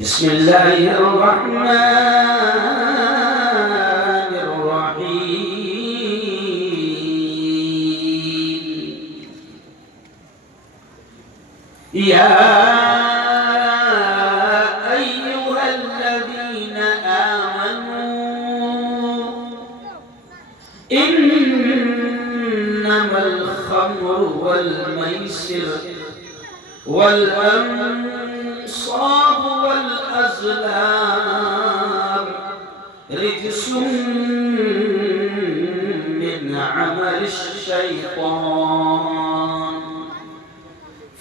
बिस्मिल्लाहिर्रहमानिर्रहीम। या अय्युहल्लज़ीना आमनू इन्नमल खम्रु वल मैसिर वल अंसाब वल अज़लाम रिज्सुम मिन अमलिश शैतान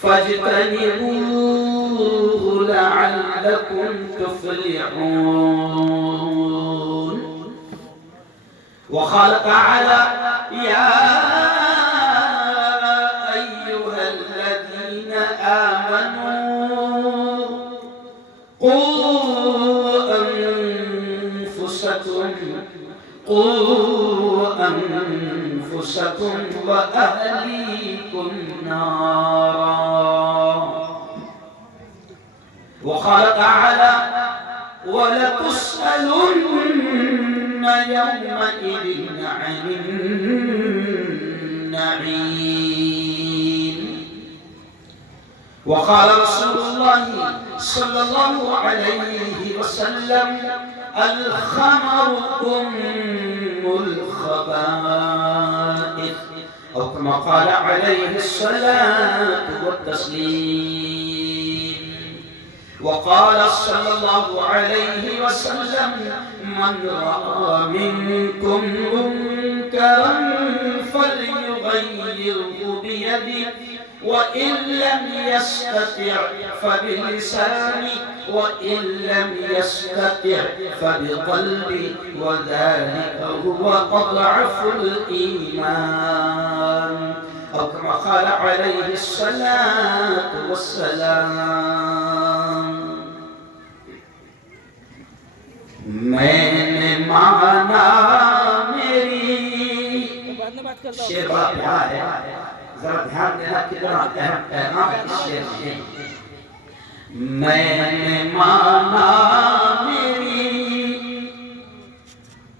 फज्तनिबूहु लअल्लकुम तुफ्लिहून। वक़ाल तआला या अय्युहल्लज़ीना आमनू क़ू अन्फुसकुम व अहलीकुम नारा। वक़ाल तआला वलतुस्अलुन्न यौमइज़िन अनिन नईम। वक़ाल रसूलुल्लाह सल्लल्लाहु अलैहि वसल्लम अल खमरु उम्मुल खबाइथ औ कमा क़ाल अलैहि सलातु वत्तस्लीम। वक़ाल सल्लल्लाहु अलैहि वसल्लम मन रआ मिनकुम मुनकरन फलयुग़य्यिरहु बियदिही वइन लम यस्तति' फबिलिसानिही वइन लम यस्तति' फबिक़ल्बिही वज़ालिका हुवा अज़अफ़ुल ईमान औ कमा क़ाल अलैहि सलातु वस्सलाम। मैंने माना मेरी शेर बड़ा प्यारा है, जरा ध्यान देना कितना अहम पैगाम है इस शेर में। मैंने माना मेरी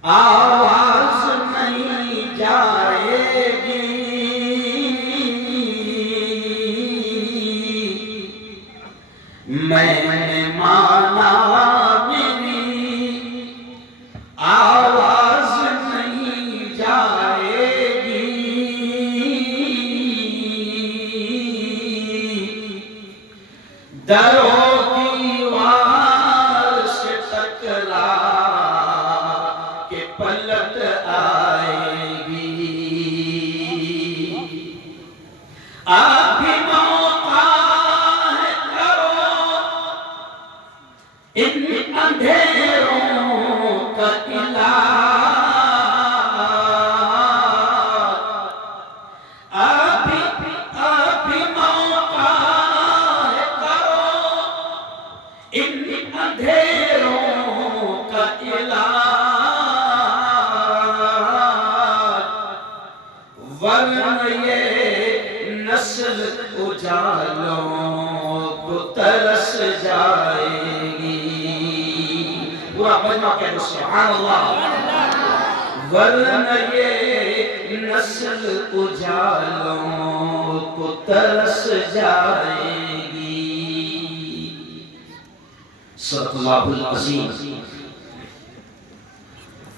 आवाज नहीं जाएगी, मैंने माना मेरी आवाज नहीं जाएगी, दरो दीवार से टकरा के पलट आएगी। अभी मौका है करो इन अंधेरों का इलाज, अभी मौका है करो इन अंधेरों का इलाज, वरना ये नस्ल उजालों को तरस जाएगी। पूरा मजमा कह दो सुभान अल्लाह। वरना ये नस्ल उजालों को तरस जाएगी। सल्लल्लाहुल अज़ीम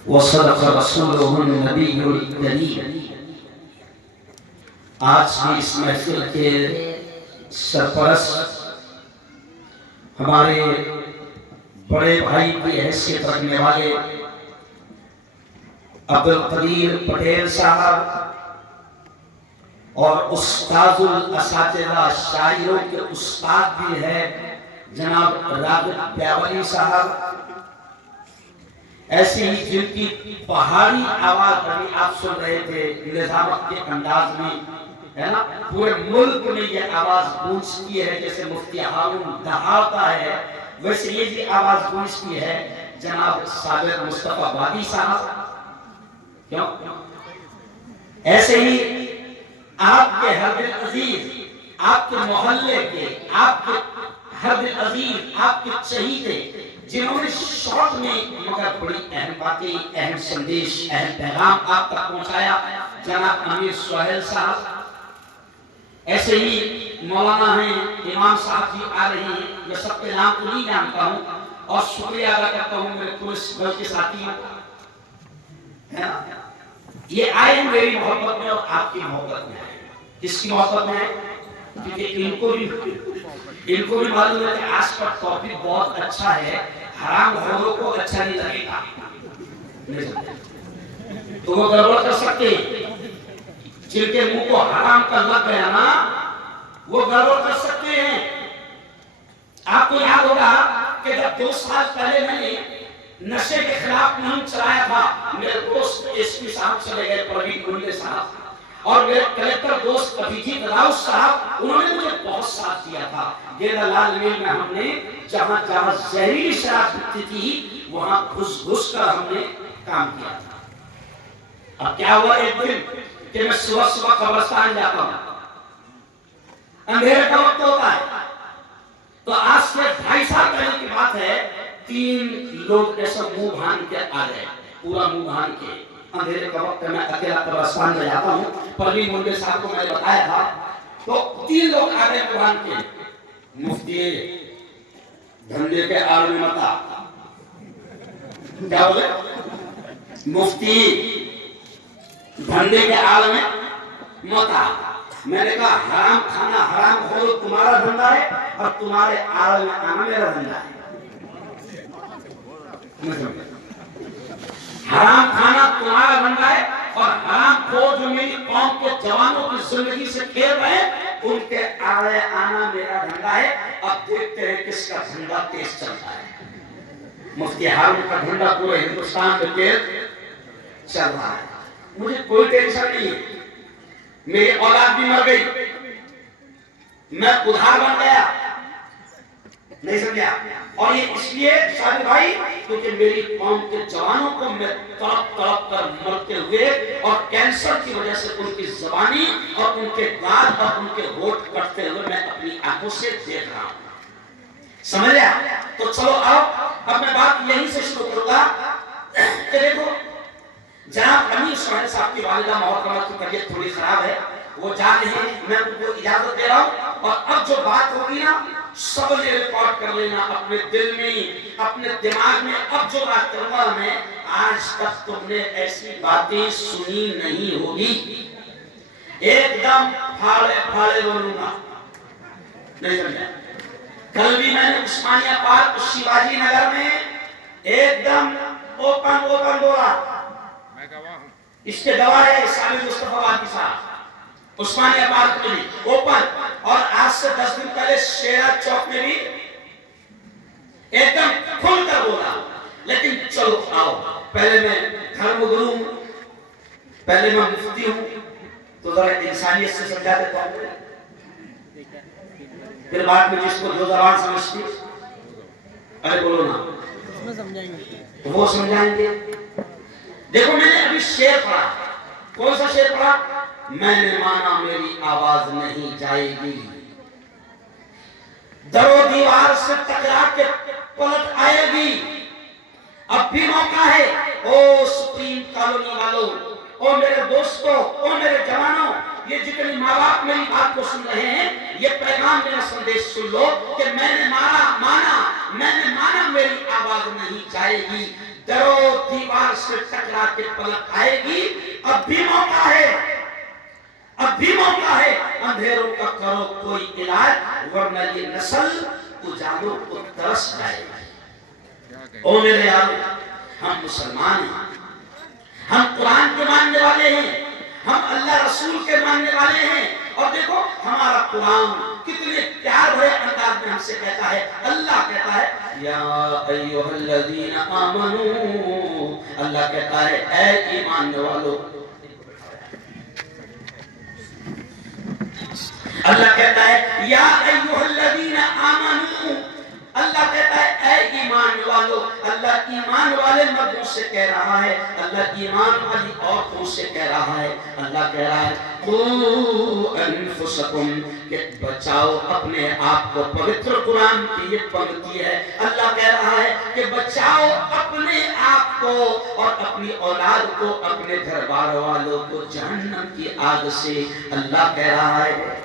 व सदक़ रसूलुहुन नबियुल करीम। आज की इस महफिल के सरपरस्त हमारे बड़े भाई की हैसियत रखने वाले अब्दुल कदीर पटेल साहब और उस्ताजुल असातिज़ा शायरों के उस्ताद भी है जनाब राग़िब प्यावली साहब। ऐसे ही जिनकी पहाड़ी आवाज अभी आप सुन रहे थे निज़ामत के अंदाज में, है ना, पूरे मुल्क में ये आवाज गूंजती है जैसे मुफ्ती हारून दहाड़ता है, वैसे ये जी आवाज गूंजती है जनाब साबिर मुस्तफा वादी साहब। क्यों? ऐसे ही आपके हरदिल अजीज, आपके मोहल्ले के, आपके हरदिल अजीज आपके चहीते जिन्होंने शॉर्ट में मगर बड़ी अहम बातें, अहम संदेश, अहम पैगाम आप तक पहुंचाया, जनाब अमीर सुहेल साहब। ऐसे ही मौलाना हैं, इमाम साहब जी आ रहे हैं, मैं सबके नाम तो नहीं जानता हूँ और शुक्रिया अदा करता हूँ मेरे पुलिस बल के साथियों, है ना? ये आए मेरी मोहब्बत में और आपकी मोहब्बत में। किसकी मोहब्बत में है? क्योंकि इनको भी मालूम है कि आज का टॉपिक बहुत अच्छा है, हराम खोरों को अच्छा नहीं लगेगा, तो वो गड़बड़ कर सकते हैं। जिनके मुंह को हराम का लग गया ना, वो गड़बड़ कर सकते हैं। आपको याद होगा कि जब 2 साल पहले मैंने नशे के खिलाफ मुहिम चलाया था, मेरे दोस्त एसपी साहब चले गए, प्रवीण गुंडे साहब, और मेरे कलेक्टर दोस्त अभिजीत राउत साहब, उन्होंने मुझे बहुत साथ दिया था। गेंदालाल मिल में हमने जहां जहां जहरीली शराब बिकती थी वहां घुस घुस कर हमने काम किया था। अब क्या हुआ, एक दिन कि मैं सुबह सुबह कब्रिस्तान जाता हूं, अंधेरे का वक्त होता है, तो आज से 2.5 साल पहले की बात है, 3 लोग ऐसा मुंह भान के आ गए, पूरा मुंह भान के। अंधेरे का वक्त मैं अकेला कब्रिस्तान में जाता हूँ, प्रवीण मुंडे साहब को मैंने बताया था, तो 3 लोग आ गए मुंह भान के। मुफ्ती धंधे के आड़ में मता, क्या बोले? मुफ्ती धंधे के आड़ में मता। मैंने कहा हराम खाना, हराम खोरो तुम्हारा धंधा है और तुम्हारे आड़ में आना मेरा धंधा है। हराम खाना तुम्हारा धंधा है और हराम खोर जो मेरी कौम के जवानों की जिंदगी से खेल रहे हैं, उनके आड़े आना मेरा धंधा है। अब देखते हैं किसका धंधा तेज चलता है। मुफ्ती हारून का धंधा पूरे हिंदुस्तान में तेज चल रहा है, मुझे कोई टेंशन नहीं है। मेरी औलाद भी मर गई, मैं उधार बन गया, नहीं समझा? और ये इसलिए शादी भाई क्योंकि मेरी कौम के जवानों को मैं तड़प तड़प कर मरते हुए और कैंसर की वजह से उनकी जबानी और उनके दांत और उनके होठ कटते हुए मैं अपनी आंखों से देख रहा हूं। समझ लिया? तो चलो अब मैं बात यहीं से शुरू करूंगा। देखो, जनाब अमीर सुहेल साहब की वालिदा मोहतरमा की तबीयत थोड़ी खराब है, वो जा रहे हैं, मैं उनको इजाजत दे रहा हूं। और अब जो बात होगी ना, सबने रिकॉर्ड कर लेना अपने दिल में, अपने दिमाग में। अब जो बात करूंगा मैं, आज तक तुमने ऐसी बातें सुनी नहीं होगी, एकदम फाड़े फाड़े बोलूंगा, नहीं समझा? कल भी मैंने उस्मानिया पार्क शिवाजी नगर में एकदम ओपन बोला, इसके गवाह है साबिर मुस्तफा वादी साहब, उस्मानिया पार्क में ओपन। और आज से 10 दिन पहले शेरा चौक में भी एकदम खुलकर बोला। लेकिन चलो आओ, पहले मैं धर्मगुरु हूं, पहले मैं मुफ्ती हूं, तो जरा इंसानियत से समझा देता हूं, फिर बाद में जिसको जो जबान समझती, अरे बोलो ना, समझाएंगे वो समझाएंगे। देखो, मैंने अभी शेर पढ़ा, कौन सा शेर पढ़ा? मैंने माना मेरी आवाज नहीं जाएगी, दरो दीवार से टकरा के पलट आएगी। अब भी मौका है, ओ सुप्रीम कॉलोनी वालों, ओ मेरे दोस्तों, ओ मेरे जवानों, ये जितने माँ बाप मेरी बात को सुन रहे हैं, ये पैगाम, मेरा संदेश सुन लो कि मैंने माना मेरी आवाज नहीं जाएगी, दरो दीवार से टकरा के पलट आएगी। अब भी मौका है, अब भी मौका है, अंधेरों का करो कोई इलाज, वरना ये नस्ल उजालों को तरस जाएगी। ओ मेरे यारों, हम मुसलमान हैं, हम कुरान के मानने वाले हैं, हम अल्लाह रसूल के मानने वाले हैं। और देखो, हमारा कुरान कितने प्यार भरे अंदाज में हमसे कहता है, अल्लाह कहता है या अय्युहल्लज़ीना आमनू, अल्लाह कहता है ऐ ईमान वालों, अल्लाह कहता है या अय्युहल्लज़ीना आमनू, अल्लाह कहता है ऐ ईमान वालों, अल्लाह ईमान वाले मर्दों से कह रहा है, अल्लाह ईमान वाली औरतों से कह रहा है। अल्लाह कह रहा है कू अनफुसकुम, कि बचाओ अपने आप को। पवित्र कुरान की ये पंक्ति है। अल्लाह कह रहा है कि बचाओ अपने आप को और अपनी औलाद को, अपने घर बार वालों को जहन्नम की आग से। अल्लाह कह रहा है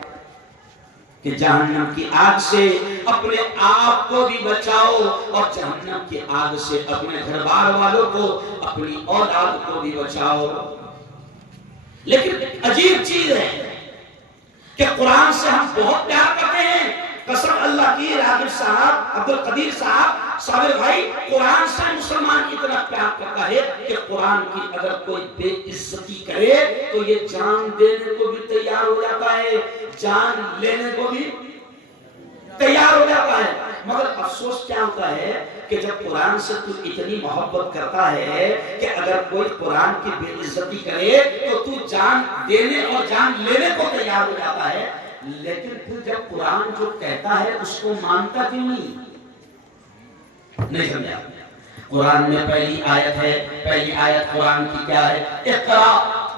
कि जहन्नम की आग से अपने आप को भी बचाओ और जहन्नम की आग से अपने घर बार वालों को, अपनी औलाद को भी बचाओ। लेकिन अजीब चीज है कि कुरान से हम बहुत प्यार करते हैं। कसम अल्लाह की, रागिब साहब, अब्दुल कदीर साहब, साबिर भाई, कुरान से मुसलमान इतना प्यार करता है कि कुरान की अगर कोई बेइज्जती करे तो ये जान देने को भी तैयार हो जाता है, जान लेने को भी तैयार हो जाता है। मगर अफसोस क्या होता है कि जब कुरान से तू इतनी मोहब्बत करता है कि अगर कोई कुरान की बेइज्जती करे तो तू जान देने और जान लेने को तैयार हो जाता है, लेकिन फिर जब कुरान जो कहता है उसको मानता क्यों नहीं समझा। कुरान में पहली आयत है, पहली आयत कुरान की क्या है? इक़रा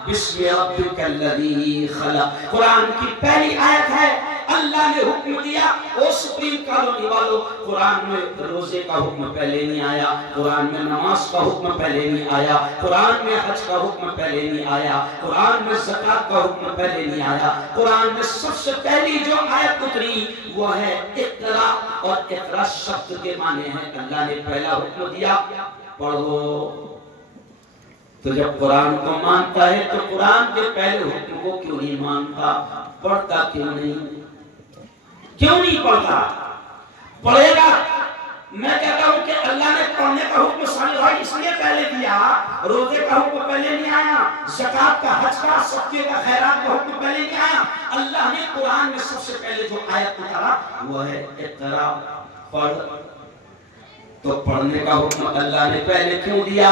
बिस्मि रब्बिकल्लज़ी खलक़। कुरान की पहली आयत है। अल्लाह ने हुक्म दिया, ओ सुप्रीम कॉलोनी वालों, कुरान में रोजे का हुक्म पहले नहीं आया, कुरान में नमाज का हुक्म पहले नहीं आया, कुरान में हज का हुक्म पहले नहीं आया, कुरान में ज़कात का हुक्म पहले नहीं आया। कुरान में सबसे पहली जो आयत उतरी वो है इक़रा, और इक़रा शब्द के माने हैं अल्लाह ने पहला हुक्म दिया पढ़ो। तो जब कुरान को मानता है तो कुरान के पहले हुक्म को क्यों नहीं मानता? पढ़ता क्यों नहीं? क्यों नहीं पढ़ता? पढ़ेगा। मैं कहता हूं कि अल्लाह ने पढ़ने का हुक्म समझा इसलिए पहले दिया, रोजे का हुक्म पहले नहीं आया, ज़कात का, हज का, सदक़े का, खैरात का हुक्म पहले नहीं आया। अल्लाह ने कुरान में सबसे पहले जो आयत उतारा वो है इक़रा, पढ़। तो पढ़ने का हुक्म अल्लाह ने पहले क्यों दिया?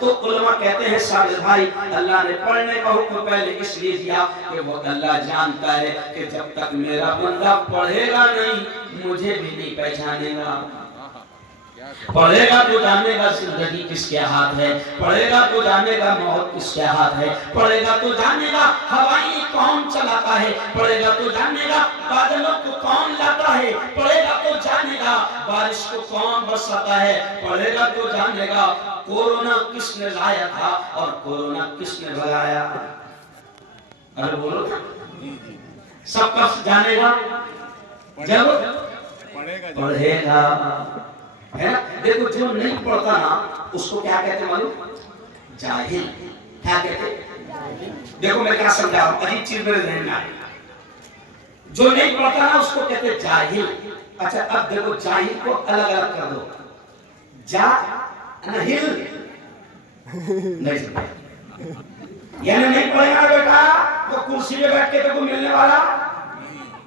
तो उलमा कहते हैं साबिर भाई, अल्लाह ने पढ़ने का हुक्म पहले इसलिए दिया कि वो अल्लाह जानता है कि जब तक मेरा बंदा पढ़ेगा नहीं मुझे भी नहीं पहचानेगा। पढ़ेगा तो जानेगा जिंदगी किसके हाथ है, पढ़ेगा तो जानेगा मौत किसके हाथ है, पढ़ेगा तो जानेगा हवाएं कौन चलाता है, पढ़ेगा तो जानेगा बादलों को कौन लाता है, पढ़ेगा तो जानेगा बारिश को कौन बरसाता है, पढ़ेगा तो जानेगा कोरोना किसने लाया था और कोरोना किसने भगाया। अरे बोलो, सब कुछ जानेगा जब पढ़ेगा, है ना। देखो जो नहीं पढ़ता ना उसको क्या कहते मालूम? जाहिल। क्या कहते? देखो मैं क्या समझा रहा हूं, अजीब चीज मेरे ध्यान में आई। जो नहीं पढ़ता ना उसको कहते जाहिल। अच्छा अब देखो जाहिल को अलग अलग कर दो, जाहिल नहीं समझे, यानी नहीं पढ़ेगा बेटा तो कुर्सी पे बैठ के देखो मिलने वाला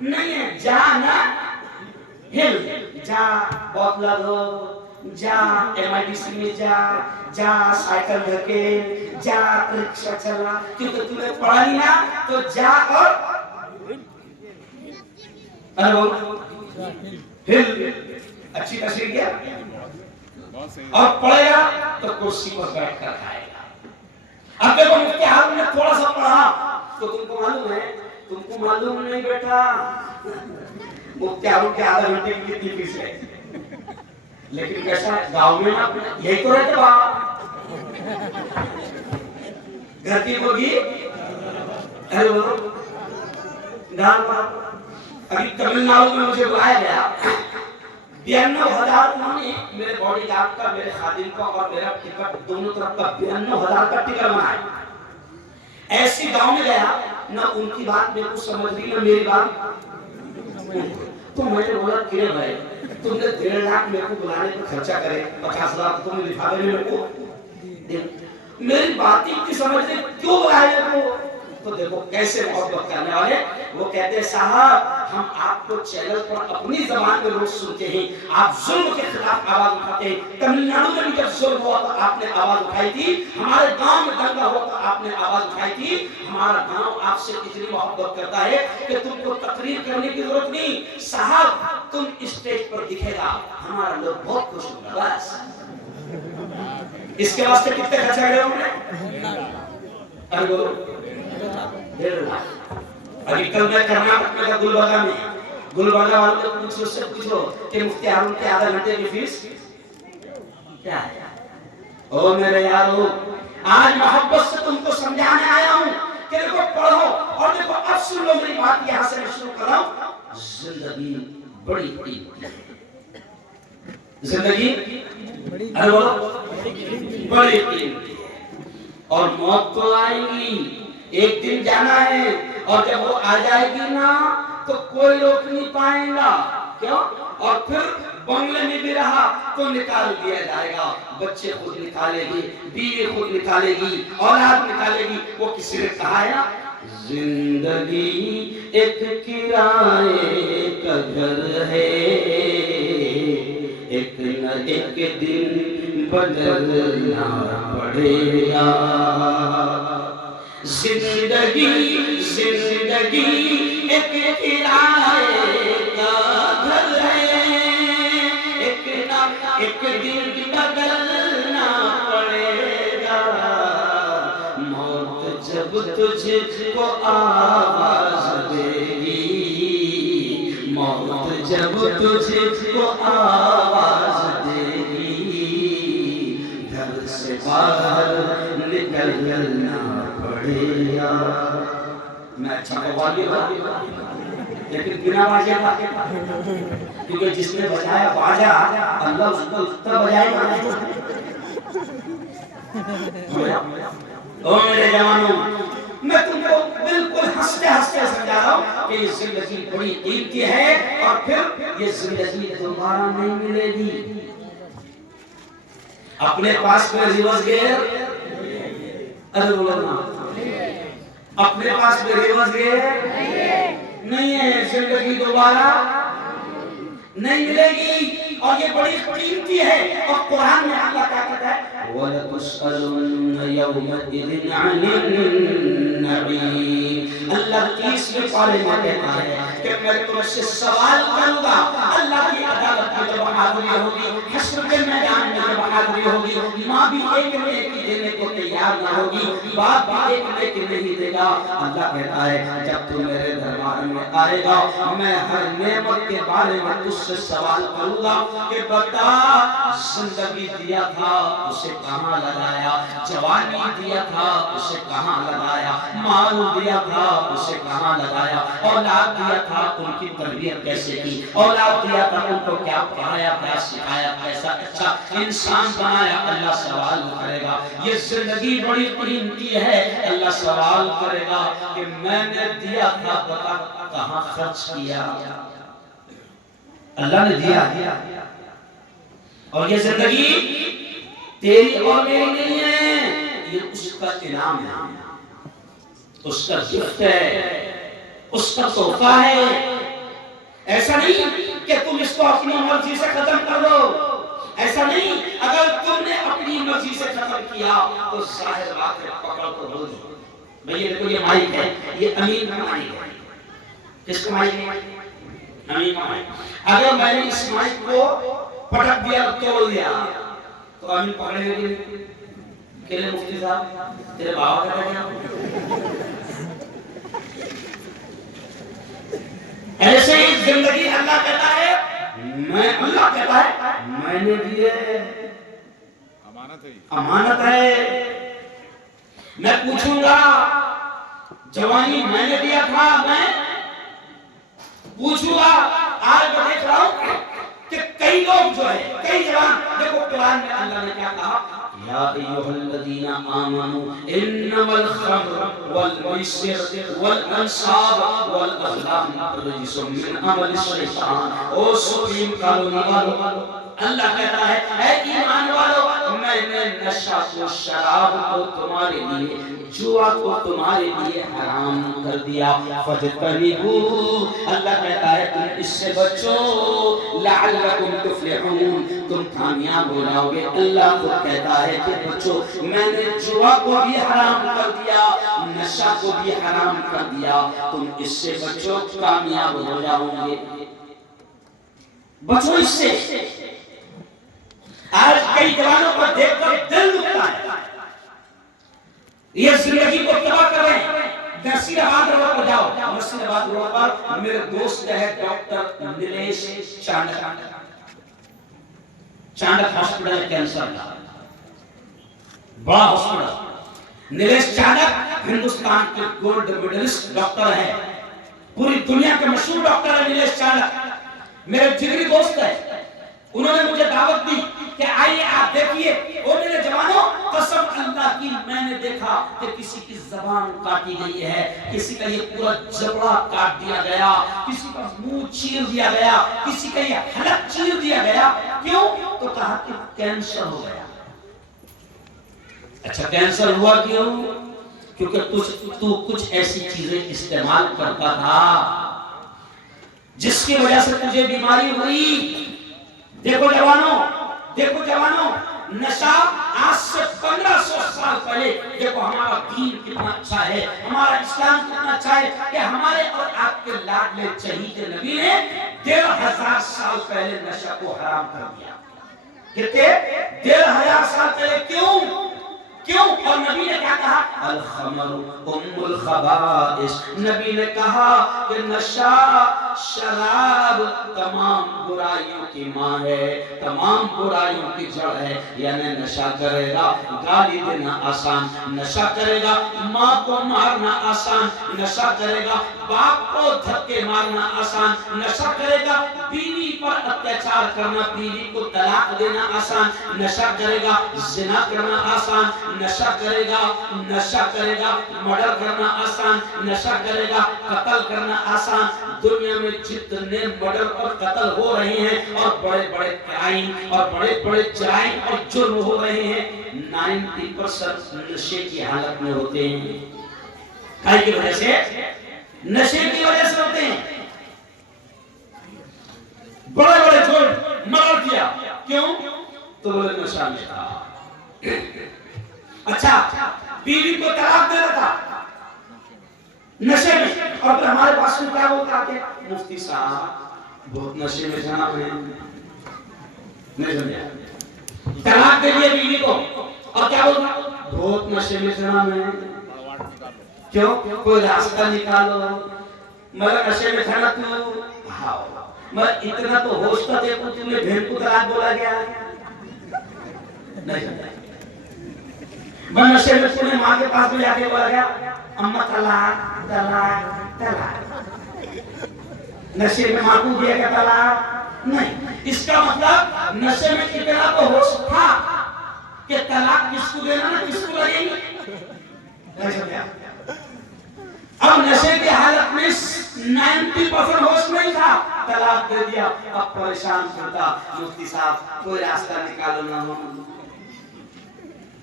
नहीं है। जाना हिल, जा बोतला दो, जा एमआईडीसी में जा साइकिल धके, जा रिक्शा चला, क्योंकि तुम्हें पढ़ा नहीं ना तो जा और हिल, अच्छी तस्वीर क्या और पढ़ेगा तो कुर्सी पर बैठ कर खाएगा। अब देखो मुफ्ती हारून ने थोड़ा सा पढ़ा तो तुमको मालूम है, तुमको मालूम नहीं बेटा मुफ्ती हारून के आधा घंटे की कितनी फीस है। लेकिन कैसा है गांव में ना यही तो रहते बाप घर की मुर्गी, अरे बोलो दाल बाप। अभी तमिलनाडु में मुझे बुलाया गया, 92,000 उन्होंने मेरे बॉडीगार्ड का, मेरे खादिम का और मेरा टिकट दोनों तरफ का 92,000 का टिकट बनाया। ऐसी गांव में गया ना उनकी बात मेरे को समझ रही ना मेरी बात। तो मैंने बोला किरे भाई तुमने 1.5 लाख मेरे को बुलाने पर खर्चा करे, 50,000 तो तुमने लिफाफे में मेरे को, मेरी बात इतनी समझ रही क्यों बुलाए मेरे को? तो देखो कैसे मोहब्बत करने वाले। वो कहते हैं साहब हम आपको चैनल पर अपनी जबान में रोज सुनते हैं, आप जुल्म के खिलाफ आवाज उठाते हैं। तमिलनाडु में भी जब जुल्म हुआ तो आपने आवाज उठाई थी, हमारे गांव में दंगा हुआ तो आपने आवाज उठाई थी। हमारा गांव आपसे इतनी मोहब्बत करता है कि तुमको तकरीर करने की जरूरत नहीं। साहब तुम स्टेज पर दिखेगा, हमारा लोग बहुत खुश होगा। बस इसके वास्ते कितने खर्चा करे हमने? अरे बोलो 1.5 लाख। अभी कल मैं कर्नाटक में था, गुलबर्गा वालों को पूछो, उससे पूछो कि मुफ्ती हारून के आधा घंटे की फीस क्या है। ओ मेरे यारो, आज मोहब्बत से तुमको समझाने आया हूँ कि देखो पढ़ो, और देखो अब सुन लो मेरी बात, यहाँ से मैं शुरू कर रहा हूँ। जिंदगी बड़ी कीमती है, जिंदगी बड़ी कीमती है, और मौत तो आएगी, एक दिन जाना है, और जब वो आ जाएगी ना तो कोई रोक नहीं पाएगा। क्यों? और फिर बंगले में भी रहा तो निकाल दिया जाएगा, बच्चे खुद निकालेगी, बीवी खुद निकालेगी, औलाद निकालेगी। वो किसी ने कहा है ना, जिंदगी एक किराए का घर है, एक न एक दिन बदलना पड़ेगा। जिंदगी एक किराए का घर है, एक न एक दिन बदलना पड़ेगा। मौत जब तुझको आवाज देगी, मौत जब तुझको आवाज देगी, घर से बाहर निकलना पड़ेगा। मैं अच्छा कव्वाली लेकिन बिना बाजा का, क्योंकि जिसने बजाया बाजा अल्लाह उसको उतना बजाएगा। ओ मेरे जवानों, मैं तुमको बिल्कुल हंसते हंसते समझा रहा हूँ कि ये जिंदगी बड़ी कीमती है, और फिर ये जिंदगी दोबारा नहीं मिलेगी। अपने पास में रिवर्स गियर, अरे बोलो ना, अपने पास में रिवर्स गियर नहीं है, जिंदगी दोबारा नहीं मिलेगी, और ये बड़ी कीमती है। और कुरान में अल्लाह क्या कहता है, वलतुसअलुन्ना यौमइज़िन अनिन नईम। अल्लाह 30वें पारे में कहता है कि मैं तुमसे सवाल करूंगा। अल्लाह की अदालत में जब हाजिरी होगी, हश्र के मैदान में जब हाजिरी होगी, माँ भी एक नेकी देने को तैयार न होगी, बाप भी एक नेकी नहीं देगा। अल्लाह कहता है जब तू मेरे दरबार में आएगा, मैं हर नेमत के बारे में तुझसे सवाल करूंगा कि बता, जिंदगी दिया था उसे कहाँ लगाया, जवानी दिया था उसे कहाँ लगाया, माल दिया था उसे कहाँ लगाया, औलाद दिया था उनकी तरबियत कैसे की, औलाद दिया था उनको क्या पढ़ाया, क्या सिखाया, कैसा अच्छा इंसान बनाया। अल्लाह सवाल करेगा। ये जिंदगी बड़ी कीमती है, अल्लाह सवाल करेगा कि मैंने दिया था बता कहाँ खर्च किया। अल्लाह ने दिया, और ये जिंदगी तेरी और मेरी नहीं है, ये उसका इनाम है, उसका गिफ्ट है, उसका तोहफा है। ऐसा नहीं कि तुम इसको अपनी मर्जी से खत्म कर दो, ऐसा नहीं। अगर तुमने अपनी मर्जी से खत्म किया तो जाहिर बात है पकड़ को हो जाए। भैया देखो ये माइक है, ये अमीन का माइक है। किसका माइक है? अमीन का माइक। अगर मैंने इस माइक को पटक दिया, तोड़ दिया, तो अमीन पकड़ेंगे कि नहीं? केले मुफ्ती साहब तेरे बाबा का क्या? ऐसे ही जिंदगी अल्लाह कहता है, अल्लाह कहता है मैंने दिए, अमानत है। मैं पूछूंगा, जवानी मैंने दिया था, मैं पूछूंगा। आज मैं देख रहा हूं कि कई लोग जो है, कई जवान, देखो कुरान में अल्लाह ने क्या कहा, या अय्युहल्लज़ीना आमनू इन्नमल खम्र वल मैसिर वल अंसाब वल अज़लाम रिजसुम मिन अमलि शैतान। ओ सुप्रीम कॉलोनी वालों, अल्लाह कहता है ऐ ईमान वालों, मैंने नशा को, शराब को तुम्हारे लिए, जुआ को तुम्हारे लिए हराम कर दिया। फजतनिबू, अल्लाह कहता है तुम इससे बचो, लअल्लकुम तुफ्लिहून, तुम कामयाब हो जाओगे। अल्लाह खुद कहता है कि बचो। मैंने जुआ को भी हराम कर दिया, नशा को भी हराम कर दिया, तुम इससे बचो, कामयाब हो जाओगे। बचो इससे। आज कई जवानों को देखकर दिल दुखता है, ये जिंदगी को तबाह कर रहे हैं। नसीराबाद रोड पर जाओ, नसीराबाद रोड पर मेरे दोस्त है doctor Nilesh Chandak, Chandak hospital cancer का बड़ा हॉस्पिटल। नीलेश चांडक हिंदुस्तान के गोल्ड मेडलिस्ट डॉक्टर है, पूरी दुनिया के मशहूर डॉक्टर है नीलेश चांडक। मेरे जिगरी दोस्त है, उन्होंने मुझे दावत दी कि आइए आप देखिए। ओ मेरे जवानों, कसम अल्लाह की, मैंने देखा कि किसी की जबान काटी गई है, किसी का ये पूरा जबड़ा काट दिया गया, किसी का मुंह चीर दिया गया, किसी का ये हलक चीर दिया गया। क्यों? तो कहा कि कैंसर हो गया। अच्छा, कैंसर हुआ क्यों? क्योंकि तू कुछ ऐसी चीजें इस्तेमाल करता था जिसकी वजह से तुझे बीमारी हुई। देखो जवानों, देखो जवानों, नशा आज से 1500 साल पहले, देखो हमारा दीन कितना अच्छा है, हमारा इस्लाम कितना अच्छा है कि हमारे और आपके लाडले शहीद नबी ने 1500 साल पहले नशा को हराम कर दिया। कितने? 1500 साल पहले। क्यों? क्यों? और नबी ने क्या कहा? अल खमर उम्मुल खबाइस। नबी ने कहा कि नशा, शराब तमाम बुराइयों की माँ है, तमाम बुराइयों की जड़ है। यानी नशा करेगा, गाली देना आसान, नशा करेगा, माँ को मारना आसान, नशा करेगा, बाप को धक्के मारना आसान, नशा करेगा, बीवी पर अत्याचार करना, बीवी को तलाक देना आसान, नशा करेगा, जिना करना आसान, नशा करेगा, नशा करेगा, मर्डर करना आसान, नशा करेगा, कत्ल करना आसान। दुनिया में जितने मर्डर और कत्ल हो रहे हैं और बड़े बड़े क्राइम और बड़े बड़े जराइम और जुर्म हो रहे हैं, 90% नशे की हालत में होते हैं। काय की वजह से? नशे की वजह से होते हैं। बड़े बड़े जुर्म मर्डर किया, क्यों? तो बोले नशा में था। अच्छा, बीवी को तलाक दे रहा था नशे में, और फिर हमारे पास में क्या बोलता है? मुफ्ती साहब बहुत नशे में जाना है, नहीं समझा? तलाक दे दिया बीवी को, और क्या बोलता? बहुत नशे में जाना है। क्यों? कोई रास्ता निकालो, मगर नशे में खाना तू, हाँ मगर इतना तो होश तो देखो, तुमने बहन को तलाक बोला गया नहीं समझा? नशे में तूने माँ के पास में जाके बोला गया अम्मा तलाक तलाक तलाक। नशे में माँ को दिया गया तलाक नहीं। इसका मतलब नशे में इतना तो होश था कि तलाक किसको देना ना किसको लगेगी, नहीं समझा? अब नशे की हालत में 90% होश नहीं था, तलाक दे दिया। अब परेशान करता, मुफ्ती साहब कोई रास्ता निकालो ना, हो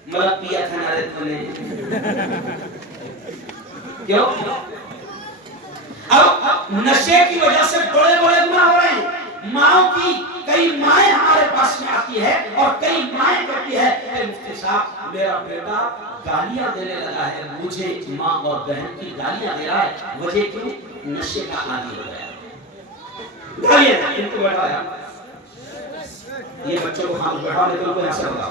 मतलब पिया था ना रे तूने। क्यों? अब नशे की वजह से बड़े बड़े गुनाह हो रहे हैं। माओ की कई माएं हमारे पास में आती है और कई माएं कहती है मुफ्ती साहब मेरा बेटा गालियां देने लगा है, मुझे माँ और बहन की गालियां दे रहा है, वजह क्यों? नशे का आदी हो गया। गालियां इनको बैठाया, ये बच्चों को हम बैठा लेते उनको ऐसा होगा।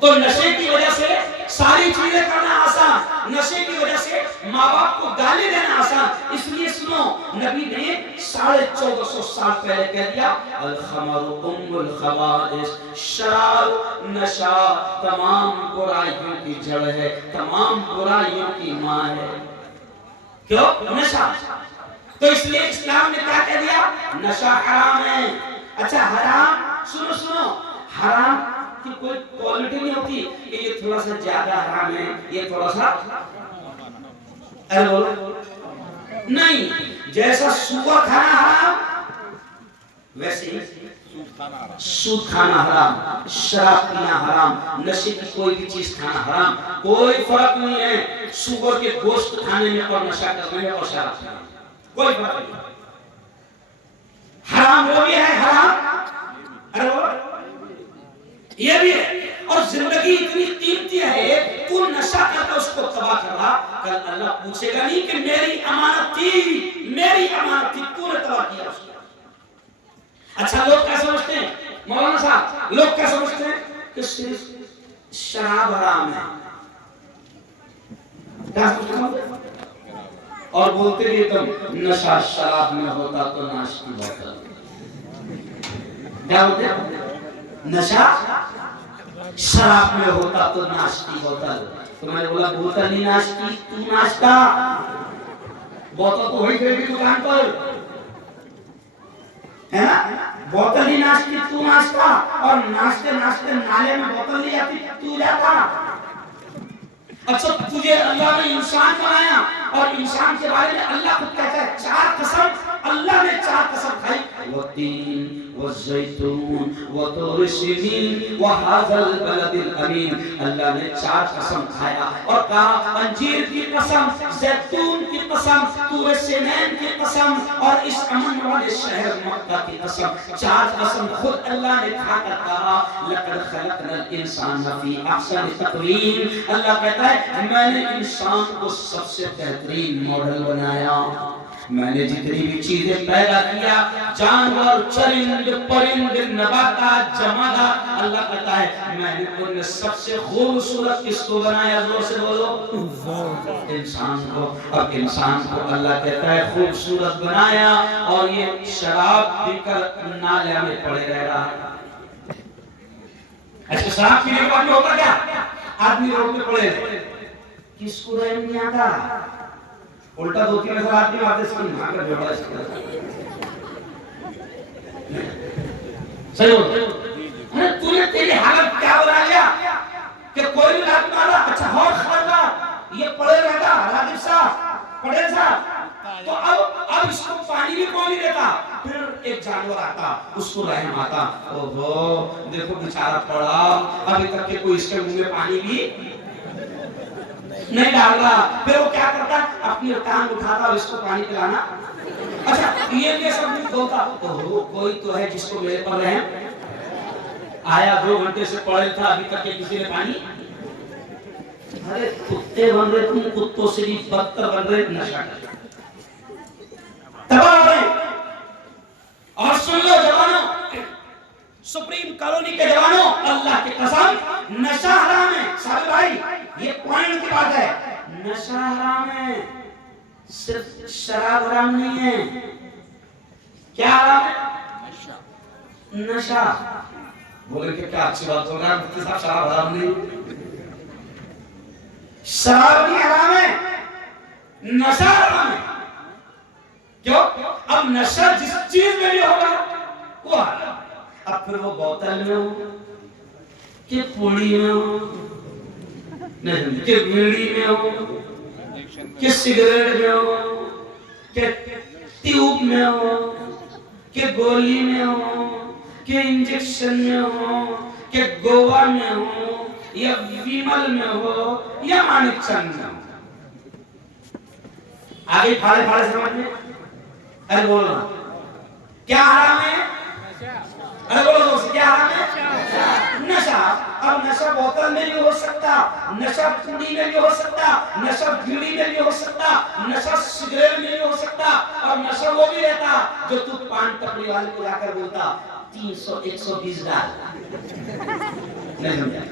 तो नशे की वजह से सारी चीजें करना आसान, नशे की वजह से माँ बाप को गाली देना आसान। इसलिए सुनो, नबी ने 1450 साल पहले कह दिया अल खमर उम्मुल खबाइस। शराब, नशा तमाम बुराइयों की जड़ है, तमाम बुराइयों की माँ है। क्यों? नशा। तो इसलिए इस्लाम ने क्या कह दिया? नशा हराम है। अच्छा, हराम सुनो सुनो, हराम की कोई क्वालिटी नहीं होती कि ये थोड़ा सा ज्यादा हराम है, ये थोड़ा सा, अरे बोलो नहीं। जैसा सुअर खाना हराम, वैसे ही सूद खाना हराम, शराब पीना हराम, नशे की कोई भी चीज खाना हराम। कोई फर्क नहीं है सुअर के गोश्त खाने में और नशा करने में और शराब पीने में, कोई फर्क नहीं। हराम वो भी है हराम, अरे ये भी है। और जिंदगी इतनी कीमती है, तू नशा करके उसको तबाह कर रहा, कल अल्लाह पूछेगा नहीं कि मेरी अमानत थी, मेरी अमानत थी, तूने तबाह किया उसको। कि सिर्फ शराब हराम है, क्या सोचते हो? और बोलते भी तुम नशा शराब में होता तो नाश की बोतल, क्या बोलते हैं? नशा शराब में होता तो नाश की बोतल। तो मैंने बोला बोतल नहीं नाश की, तू नाश्ता, बोतल तो वही खरीदी दुकान पर, है ना? बोतल ही नाश की, तू नाश्ता, और नाश्ते नाश्ते नाले में बोतल ले आती, तू जाता। अच्छा तुझे अल्लाह ने इंसान बनाया और इंसान के बारे में अल्लाह खुद कहता है चार कसम, अल्लाह ने चार कसम खाई, वतीन वज़ैतून वतूर सिनीन वहाज़ल बलदिल अमीन। अल्लाह ने चार कसम खाया और कहा अंजीर की कसम, जैतून की कसम, तूर सिनैन की कसम और इस अमन वाले शहर मक्का की कसम। चार कसम खुद अल्लाह ने खाकर कहा लक़द खलक़नल इंसाना फी अहसनि तक़वीम। अल्लाह कहता है मैंने इंसान को सबसे बेहतरीन मॉडल बनाया। मैंने जितनी भी चीजें पैदा किया, जानवर, चरिंद, परिंद, नबातात, जमादात, अल्लाह कहता है मैंने उनमें सबसे खूबसूरत किसको बनाया? जोर से बोलो, इंसान को। अब इंसान को अल्लाह कहता है खूबसूरत बनाया और ये शराब पीकर नाले में पड़े रह रहा है। ऐसे शराब पीने के बाद में होता क्या? आदमी रोड पे पड़े रहे, किसको रहम नहीं आता? उल्टा दो तीन ऐसा आदमी आते समझ ना कर जोड़ा सही हो। अरे तूने तेरी हालत क्या बना लिया कि कोई भी आदमी आ रहा, अच्छा और खबरदार ये पड़े रहता राजीव साहब पड़े साहब, तो अब इसको पानी भी कौन नहीं देता? फिर एक जानवर आता, उसको रहम आता, ओहो देखो बेचारा पड़ा, अभी तक के कोई इसके मुंह में पानी भी नहीं डाल रहा। फिर वो क्या करता? अपनी टांग उठाता और इसको पानी पिलाना। अच्छा ये सब नहीं होता, ओहो कोई तो है जिसको मेरे पर रहम आया, 2 घंटे से पड़े था, अभी तक के किसी ने पानी। अरे कुत्ते बन रहे तुम, कुत्तों से भी बदतर बन रहे, नशा तबाह हो गए। और सुन लो जवानों, सुप्रीम कॉलोनी के जवानों, अल्लाह की कसम नशा हराम है। साहब भाई ये पॉइंट की बात है, नशा हराम है, सिर्फ शराब हराम नहीं है। क्या हराम है? नशा। बोले कि क्या अच्छी बात हो रहा है मुफ्ती साहब, शराब हराम नहीं, शराब नहीं हराम है, नशा हराम है। क्यों? अब नशा जिस चीज में भी होगा वो हराम। अब फिर वो बोतल में हो कि पूड़ी में हो, नहीं कि बीड़ी में हो, कि सिगरेट में हो, कि ट्यूब में हो, कि गोली में हो, कि इंजेक्शन में हो, कि गोवा में हो, या विमल में हो, या मानिकचंद में हो। आगे फाड़े फाड़े समझ में? अरे बोलो ना क्या हराम है? अरे बोलो दोस्त क्या हराम है? नशा। अब नशा बोतल में भी हो सकता, नशा पूड़ी में भी हो सकता, नशा बीड़ी में भी हो सकता, नशा सिगरेट में भी हो सकता, और नशा वो भी रहता जो तू पान टपरी वाले को जाकर बोलता 300 120 डाल, नहीं समझा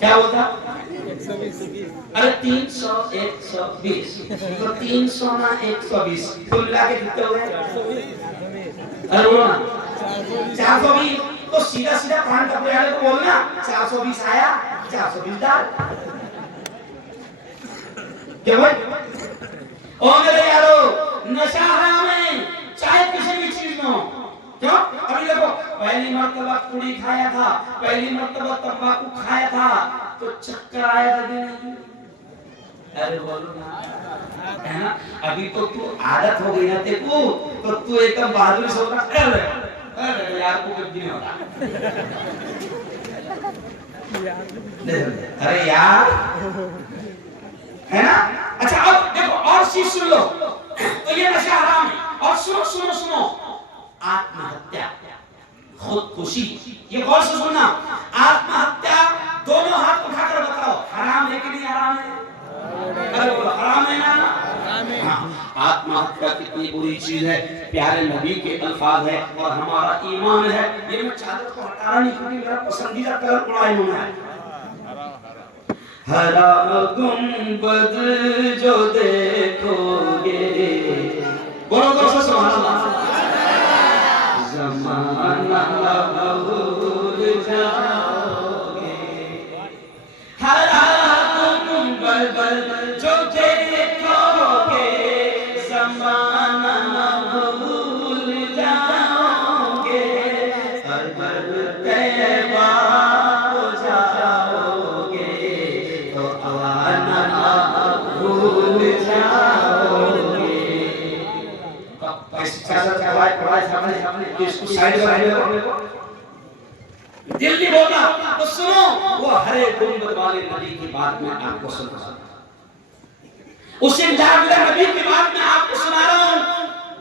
क्या बोलता? 120। अरे 300 120 तो 300 ना 120 तो मिला के कितने हो गए? अरे बोलो ना 420। तो सीधा सीधा पान टपरी वाले को बोलना 420 आया 420 डाल। क्या भाई? ओ मेरे यारो, नशा हराम है चाहे किसी भी चीज में हो। क्यों? अभी देखो पहली मर्तबा पूड़ी खाया था, पहली मर्तबा तंबाकू खाया था तो चक्कर आया था कि नहीं? अरे बोलो ना, है ना? अभी तो तू आदत हो गई ना तेरे को, तो तू एकदम बहादुरी से होता अरे यार को कभी नहीं होता, अरे यार, है ना? अच्छा अब देखो और चीज सुन लो, तो ये नशा हराम है। और सुनो सुनो सुनो, आत्महत्या, खुदकुशी, ये गौर से सुनना। आत्महत्या दोनों हाथ उठाकर बताओ हराम है कि नहीं हराम है? अरे बोलो हराम है ना? आत्महत्या कितनी बुरी चीज है, प्यारे नबी के अल्फाज है और हमारा ईमान है। ये मैं चादर को हटा नहीं क्योंकि मेरा पसंदीदा कलर कुरान में है। हरा गुंबद जो देखोगे, बोलो दोस्तों सुभान अल्लाह, ज़माना भूल जाओगे। हरा गुंबद जो देखोगे, ज़माना भूल जाओगे। अगर तैबा हो जाओगे तो आना भूल जाओगे। इसको साइड में दिल नहीं बोलना तो सुनो, वो हरे गुंबद वाले नबी की बात में आपको सुना, उसे जागले नबी की बात में आपको सुना रहा हूं।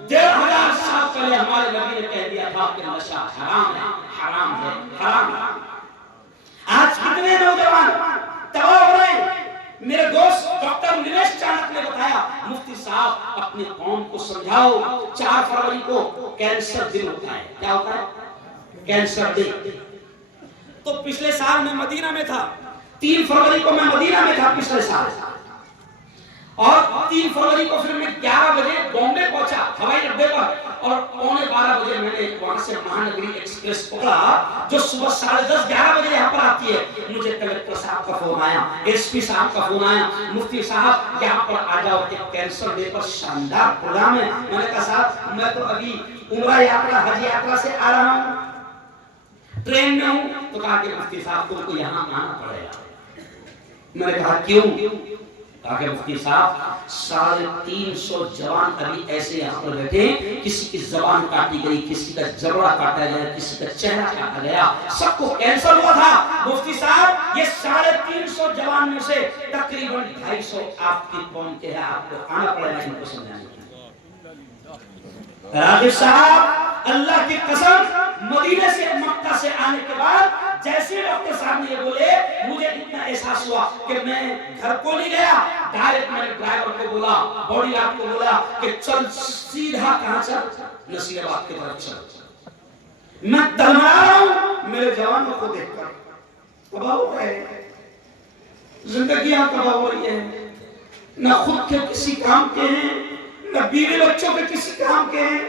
1500 साल पहले हमारे नबी ने कह दिया था कि नशा हराम है, हराम है, हराम है। आज कितने नौजवान तबाह हो रहे हैं। मेरे दोस्त डॉक्टर निलेश चाणक ने बताया, मुफ्ती साहब अपनी कौम को समझाओ, 4 फरवरी को कैंसर दिन होता है। क्या होता है? कैंसर दिन। तो पिछले साल मैं मदीना में था, 3 फरवरी को मैं मदीना में था पिछले साल, और 3 फरवरी को फिर मैं 11 बजे बॉम्बे पहुंचा हवाई अड्डे पर, और 11:15 बजे मैंने वहां से महानगरी एक्सप्रेस पकड़ा जो सुबह 10:30-11 बजे यहाँ पर आती है। मुझे कलेक्टर साहब का फोन आया, एसपी साहब का फोन आया, मुफ्ती साहब यहाँ पर आ जाओ, एक कैंसर डे पर शानदार प्रोग्राम है। मैंने कहा साहब मैं तो अभी उम्रा यात्रा, हज यात्रा से आ रहा हूँ, ट्रेन में हूँ। तो कहा कि मुफ्ती साहब तुमको यहाँ आना पड़ेगा। मैंने कहा क्यों? कहा मुफ्ती साहब 350 जवान अभी ऐसे यहाँ पर बैठे, किसी की जबान काटी गई, किसी का जबड़ा काटा गया, किसी का चेहरा काटा गया, सबको कैंसर हुआ था। मुफ्ती साहब ये 350 जवान में से तकरीबन 250 आपकी कौम के हैं, आपको आना पड़ेगा इनको समझाने के लिए। राजिब साहब अल्लाह की कसम, मदीने से मक्का से आने के बाद जैसे डॉक्टर साहब ने ये बोले, मुझे इतना एहसास हुआ कि मैं घर को नहीं गया, डायरेक्ट मैंने ड्राइवर को बोला, बॉडीगार्ड को बोला कि चल सीधा कहां चल, नसीराबाद की तरफ चल। मैं तलमरा रहा हूं मेरे जवानों को देखकर, तबाह हो गए, जिंदगियां तबाह हो रही है, न खुद के किसी काम के हैं, न बीवी बच्चों के किसी काम के हैं,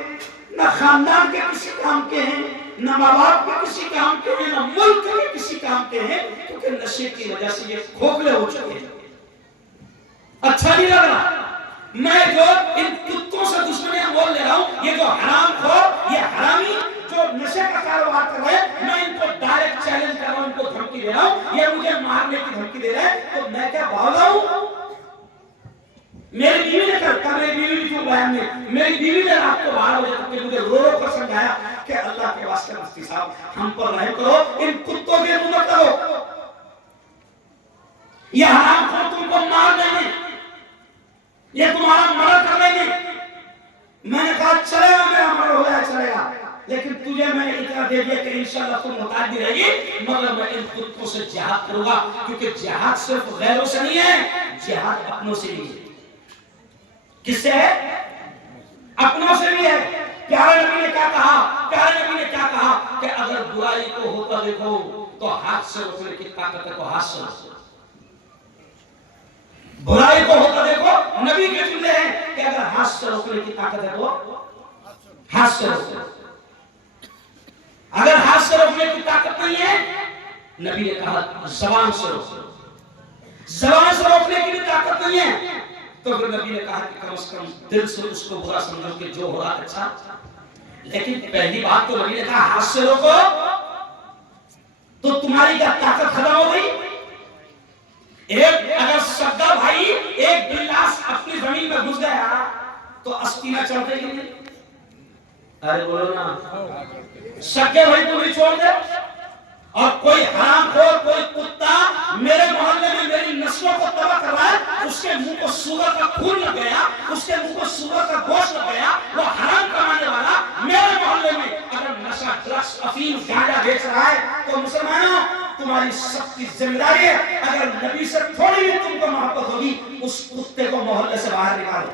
न खानदान के किसी काम के हैं, न माँ बाप के किसी काम के हैं, न मुल्क के किसी काम के हैं, क्योंकि नशे की वजह से ये खोखले हो चुके हैं। अच्छा नहीं लग रहा। मैं जो इन कुत्तों से दुश्मनी बोल ले रहा हूँ, ये जो हरामखोर, ये हरामी जो नशे का कारोबार कर रहे हैं, मैं इनको डायरेक्ट चैलेंज कर रहा हूँ, इनको धमकी दे रहा हूँ, ये मुझे मारने की धमकी दे रहे हैं, तो मैं क्या भाग रहा हूँ? मेरी बीवी ने कहा, मेरी बीवी भी क्यों बयान में, मेरी बीवी ने रात को 12 बजे तक मुझे रो रो कर समझाया कि अल्लाह के वास्ते मुफ्ती साहब हम पर रहम करो, इन कुत्तों की मदद करो, ये हरामखोर तुमको मार देंगे, ये तुम्हारा मर्डर कर देंगे। मैंने कहा चलेगा, मेरा मर्डर हो जाए चलेगा, लेकिन तुझे मैंने इतना दे दिया कि इंशाल्लाह तुम मुताद भी रहेगी, मगर मैं इन कुत्तों से जिहाद करूंगा, क्योंकि जिहाद सिर्फ गैरों से नहीं है, जिहाद अपनों से भी है। किससे है? अपनों से भी है। प्यारे नबी ने क्या कहा? प्यारे नबी ने क्या कहा कि अगर बुराई को होता देखो तो हाथ से रोकने की ताकत है, तो हाथ से रोको। बुराई को होता देखो, नबी के जुमले हैं कि अगर हाथ से रोकने की ताकत है तो हाथ से रोको। अगर हाथ से रोकने की ताकत नहीं है, नबी ने कहा जबान से रोको। जबान से रोकने की भी ताकत नहीं है, तो फिर नबी ने कहा कि कम से कम दिल से उसको बुरा समझो कि जो हो रहा अच्छा। लेकिन पहली बात तो नबी ने कहा हाथ से रोको, तो तुम्हारी क्या ताकत खत्म हो गई? एक अगर सद्दा भाई एक बिल्लास अपनी जमीन में घुस गया तो अस्तीना चढ़ गई। अरे बोलो ना, सगे भाई को नहीं छोड़ दे। और कोई हरामखोर, कोई कुत्ता मेरे मोहल्ले में मेरी नस्लों को तबाह कर रहा है, उसके मुंह को सूअर का खून लग गया, उसके मुंह को सूअर का गोश्त लग गया, वो हराम कमाने वाला मेरे मोहल्ले में अगर नशा, ड्रग्स, अफीम, गांजा बेच रहा है, तो मुसलमानों तुम्हारी सबकी जिम्मेदारी है, अगर नबी से थोड़ी भी तुमको मोहब्बत होगी, उस कुत्ते को मोहल्ले से बाहर निकालो।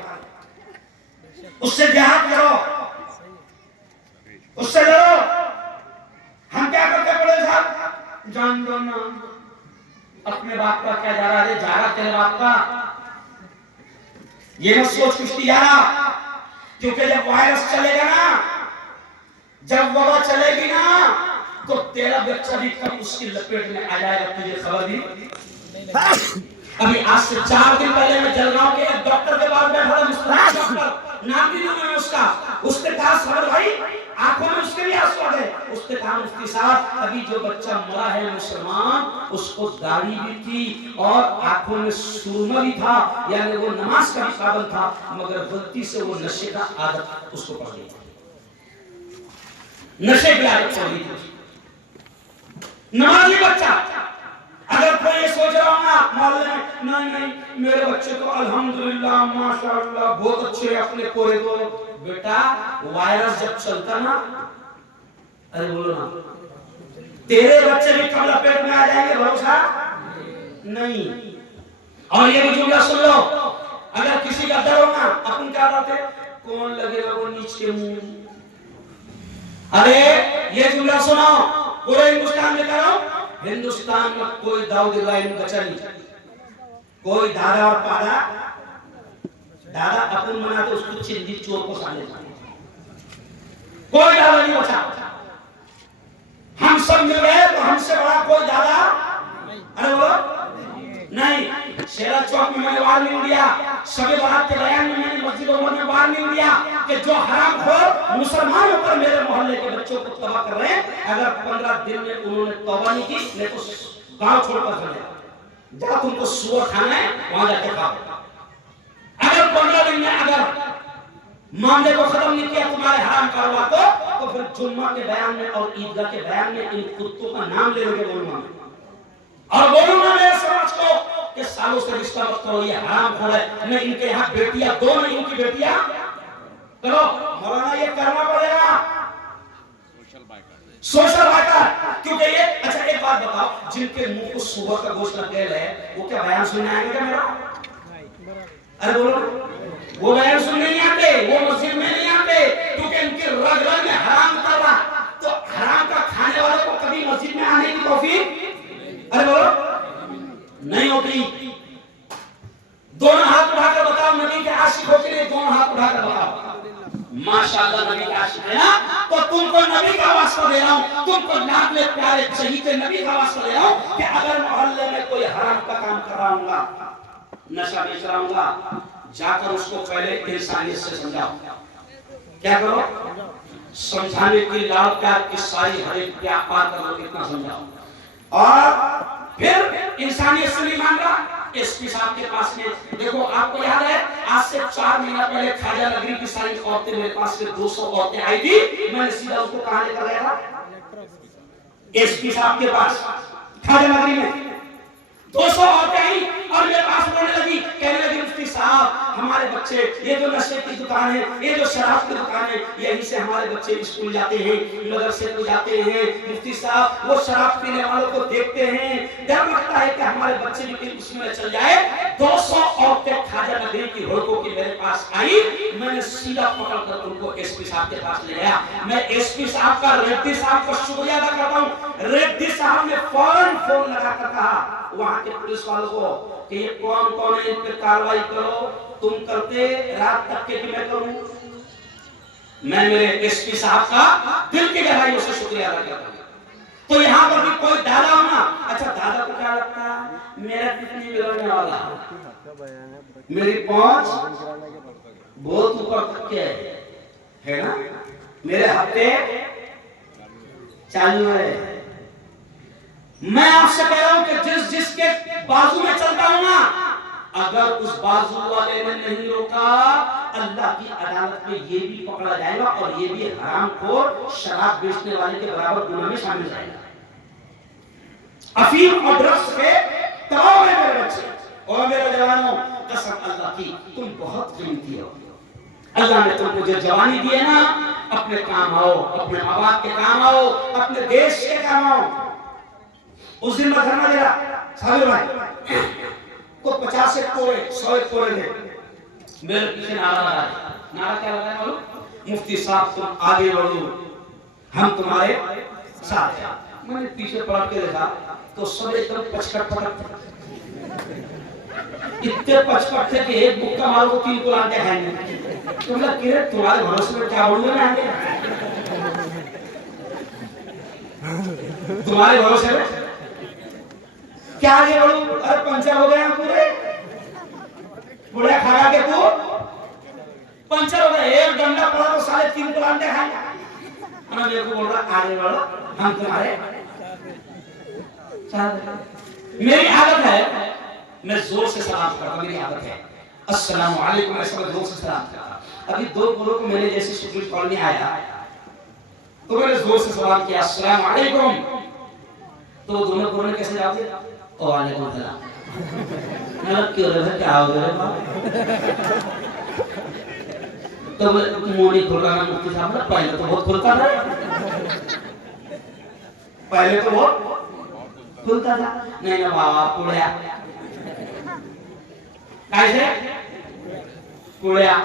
उससे जिहाद करो, उससे लड़ो। हम क्या करते बड़े साहब, जान दो ना, अपने बाप का क्या जा रहा है, जा रहा तेरे बाप का, ये मत सोच कुछ नहीं जा रहा। क्योंकि जब वायरस चलेगा ना, जब वबा चलेगी ना, तो तेरा बच्चा भी कब उसकी लपेट में आ जाएगा, तुझे खबर दी। अभी आज से 4 दिन पहले मैं जलगांव के एक डॉक्टर के पास बैठा था, डॉक्टर नाम भी नहीं है उसका। उसने कहा सर भाई, आंखों में उसके भी आंसू आ गए। उसने कहा मुफ्ती साहब, अभी जो बच्चा मरा है मुसलमान, उसको दाढ़ी भी थी और आंखों में सुरमा भी था, यानी वो नमाज का भी पाबंद था, मगर गलती से वो नशे का आदत उसको पड़ गई, नशे की आदत पड़ गई। नमाजी बच्चा, अगर कोई ये सोच रहा होगा मोहल्ले में, नहीं नहीं मेरे बच्चे तो अल्हम्दुलिल्लाह माशाअल्लाह बहुत अच्छे अपने कोरे दो, बेटा वायरस जब चलता ना, अरे बोलो ना, तेरे बच्चे भी कब लपेट में आ जाएंगे, भरोसा नहीं। और ये भी जुमला सुन लो, अगर किसी का डर होगा, अपन क्या कहते, कौन लगेगा वो नीच के मुंह। अरे ये जुमला सुनो, पूरे हिंदुस्तान में करो, हिंदुस्तान में कोई दाऊद इब्राहिम बचा नहीं, कोई दादा और पादा, दादा अपन मनाते उसको चिंदी चोर को साले, कोई दादा नहीं बचा। हम सब मिल गए तो हमसे बड़ा कोई दादा, अरे बोलो नहीं। शेरा चौक में मैंने वार्निंग दिया, शबे बारात के बयान में मैंने मस्जिदों में वार्निंग दिया कि जो हरामखोर मुसलमानों पर मेरे मोहल्ले के बच्चों को तबाह कर रहे हैं, अगर 15 दिन में उन्होंने तौबा नहीं की, नहीं तो गांव छोड़कर चले जाओ, तुमको सुअर खाना है वहां जाके खाओ। अगर 15 दिन में अगर मामले को खत्म नहीं किया तुम्हारे हराम कारोबार को, तो फिर जुम्मा के बयान में और ईदगाह के बयान में इन कुत्तों का नाम ले लोगे, बोलूंगा और बोलूंगा मेरे समाज को कि सालों से रिश्ता मत करो, ये हराम खोर है। मैं इनके यहाँ बेटियां दो नहीं, इनकी बेटियां करो, मौलाना ये करना पड़ेगा, सोशल बाइकाट। क्योंकि ये अच्छा एक बात बताओ, जिनके मुंह को सुबह का गोश्त लग गया है, वो क्या बयान सुनने आएंगे क्या मेरा? अरे बोलो, वो बयान सुनने नहीं आते, वो मस्जिद में नहीं आते, क्योंकि इनके रग रग में हराम उतर रहा। तो हराम का खाने वाले को कभी मस्जिद में आने की तौफीक, अरे बोलो, नहीं होती। दोनों हाथ उठाकर बताओ, नबी के आशिक हो के लिए दोनों हाथ उठाकर बताओ, माशाअल्लाह नबी का आशिक है ना, तो तुमको नबी का वास्ता दे रहा हूं, तुमको नाम में प्यारे शहीद नबी का वास्ता दे रहा हूं कि अगर मोहल्ले में कोई हराम का काम कर रहा हूंगा, नशा बेच रहा हूंगा, जाकर उसको पहले इंसानियत से समझाओ। क्या करो? समझाने की लाल प्यार की सारी हर एक क्या पार करो, कितना समझाओ। और फिर इंसानियत से नहीं मान रहा, एसपी साहब के पास में देखो, आपको याद है आज से 4 महीना पहले खाजा नगरी की सारी औरतें मेरे पास में 200 औरतें आई थी, मैंने सीधा उसको कहां लेकर गया था? एसपी साहब के पास खाजा नगरी में 200 औरतें आई और मेरे पास रोने लगी, कहने लगी मुफ्ती साहब हमारे बच्चे, ये जो नशे की दुकान है, ये जो शराब की दुकान है, यहीं से हमारे बच्चे स्कूल जाते हैं, मदरसे को जाते हैं, मुफ्ती साहब वो शराब पीने वालों को देखते हैं, डर लगता है कि हमारे बच्चे भी कहीं उसमें चल जाए। 200 औरतें खाजा नगरी की होटलों की मेरे पास आई, मैंने सीधा पकड़कर उनको एसपी साहब के पास ले गया। मैं एसपी साहब का, रेड्डी साहब का शुक्रिया अदा करता हूँ। रेड्डी साहब ने फौरन फोन लगाकर कहा वहां के पुलिस वालों को कि ये कौन कौन है, इन पर कार्रवाई करो, तुम करते रात तक के कि मैं करूं। मैं मेरे एसपी साहब का दिल की गहराइयों से शुक्रिया अदा करता हूं। तो यहाँ पर भी कोई दादा होना, अच्छा दादा को क्या लगता है मेरा कितनी बिगड़ने वाला, मेरी पहुंच बहुत ऊपर तक के है ना, मेरे हफ्ते चालू है। मैं आपसे कह रहा हूं कि जिस जिसके बाजू में चलता हूं ना, अगर उस बाजू वाले ने नहीं रोका, अल्लाह की अदालत में ये भी पकड़ा जाएगा और ये भी हरामखोर शराब बेचने वाले के बराबर गुनाह में शामिल जाएगा। अफीम और ड्रग्स पे तबाह है मेरे बच्चे और मेरे जवानों, कसम अल्लाह की तुम बहुत कीमती हो। अल्लाह ने तुमको जो जवानी दी है ना, अपने काम आओ, अपने माँ बाप के काम आओ, अपने देश के काम आओ। उस दिन मैं धरना दे रहा साबिर भाई को 50 कोड़े 100 कोड़े दे, मेरे पीछे नारा लगा नारा क्या लगाया मालूम? मुफ्ती साहब तुम आगे बढ़ो, हम तुम्हारे साथ हैं। मैंने पीछे पलट के देखा तो सब एकदम पचकट पटक, इतने पचकट थे कि एक मुक्का मारो तो 3 कुलांटे खाएंगे। तो मतलब कि तुम्हारे भरोसे में क्या बोलूं मैं आगे, तुम्हारे भरोसे में क्या आगे बढ़ूं? अरे पंचर हो गया पूरे, पूरा खा के तू पंचर हो गया, एक डंडा पड़ा तो साले 3 कुलांटे खाएंगे। मैं मेरे को बोल रहा आगे बढ़ो, हम तुम्हारे साथ। मेरी आदत है मैं जोर से सलाम करता, मेरी आदत है अस्सलाम वालेकुम ऐसा मैं जोर से सलाम करता। अभी 2 लोगों को मेरे जैसे स्टूडेंट कॉलोनी आया तो मैंने जोर से सलाम किया अस्सलाम वालेकुम, तो दोनों कोरों ने कैसे जवाब दिया? वालेकुम सलाम। मतलब क्यों रे, क्या हो गया? तो मोनी खोल रहा है मुफ्ती साहब ने, पहले तो बहुत खुलता था, पहले तो बहुत खुलता था। नहीं ना बाबा पुड़िया कैसे पुड़िया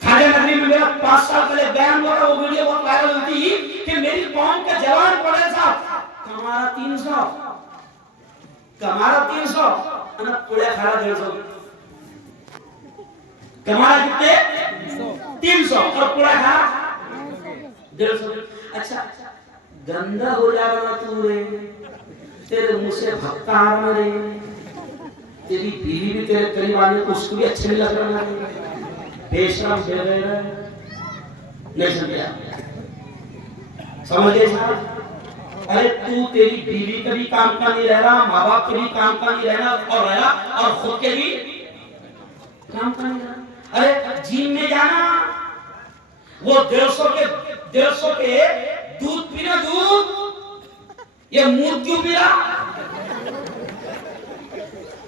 खाजा नगरी में मेरा 5 साल पहले बयान हुआ था, वो वीडियो बहुत वायरल हुई थी कि मेरी कौम का जवान पड़े साहब कमारा 300, कमारा 300 और पुड़िया खाना 150, कमारा कितने 300 और पुड़िया खाना 150। अच्छा गंदा हो जा रहा तू रे, तेरे मुंह से भक्का आ रहा रे, तेरी बीवी भी तेरे करीब आने को उसको भी अच्छे नहीं लग रहा है, बेशरम दे रहे हैं, नहीं समझा? समझ गए साहब? अरे तू तेरी बीवी का भी काम का नहीं रह रहा, माँ बाप के भी काम का नहीं रहना और रहना और खुद के भी काम का नहीं रहना। अरे जिम में जाना, वो 150 के दूध पीना, दूध ये मूत क्यों पी रहा?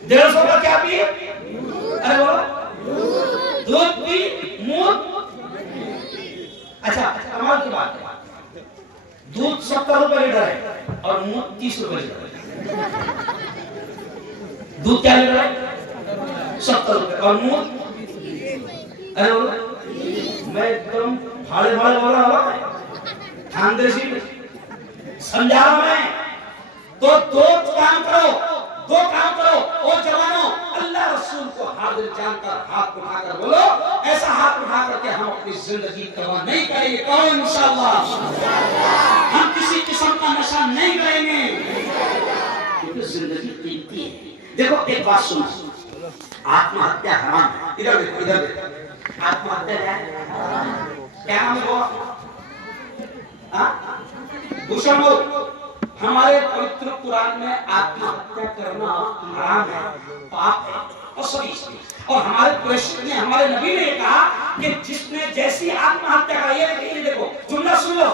150 का क्या पी? अरे बोलो दूध पी मूत। अच्छा कमाल की बात है, दूध 70 रुपए लीटर है और मूत 30 रुपए लीटर है। दूध क्या लीटर है? 70 रुपए और मूत, अरे बोलो मैं एकदम भाड़े भाड़े बोल रहा हूँ, खानदेशी समझा रहा मैं। तो दो काम करो ओ जवानों, अल्लाह रसूल को हाजिर जानकर हाथ उठाकर बोलो, ऐसा हाथ उठा करके हम अपनी जिंदगी तबाह नहीं करेंगे। कहो इंशाअल्लाह हम किसी किस्म का नशा नहीं करेंगे, क्योंकि जिंदगी कीमती है। देखो एक बात सुनो, आत्महत्या हराम है। इधर देखो, इधर देखो, आत्महत्या क्या नाम है वो? भूषण हमारे पवित्र कुरान में आत्महत्या करना हराम है, पाप है और सभी। और हमारे कुरैशी ने, हमारे नबी ने कहा कि जिसने जैसी आत्महत्या का, ये देखो जुमला सुन लो,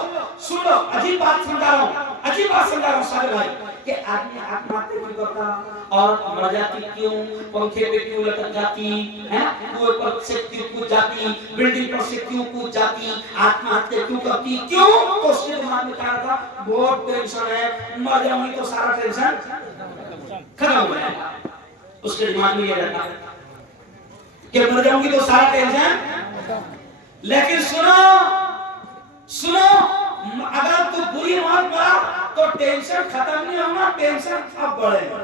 अजीब बात समझा रहा हूँ सारे भाई, कि आदमी आत्महत्या क्यों करता और मर जाती क्यों, पंखे पे क्यों लटक जाती है, कुएं पर से क्यों कूद जाती, बिल्डिंग पर से क्यों कूद जाती, आत्महत्या क्यों करती, क्यों? तो उसके दिमाग में क्या था? बहुत टेंशन है, मर जाऊंगी तो सारा टेंशन खत्म हो जाएगा। उसके दिमाग में ये रहता कि मर जाऊंगी तो सारा टेंशन। लेकिन सुनो अगर तू बुरी मौत मरा तो टेंशन खत्म नहीं होगा, टेंशन अब बढ़ेगा।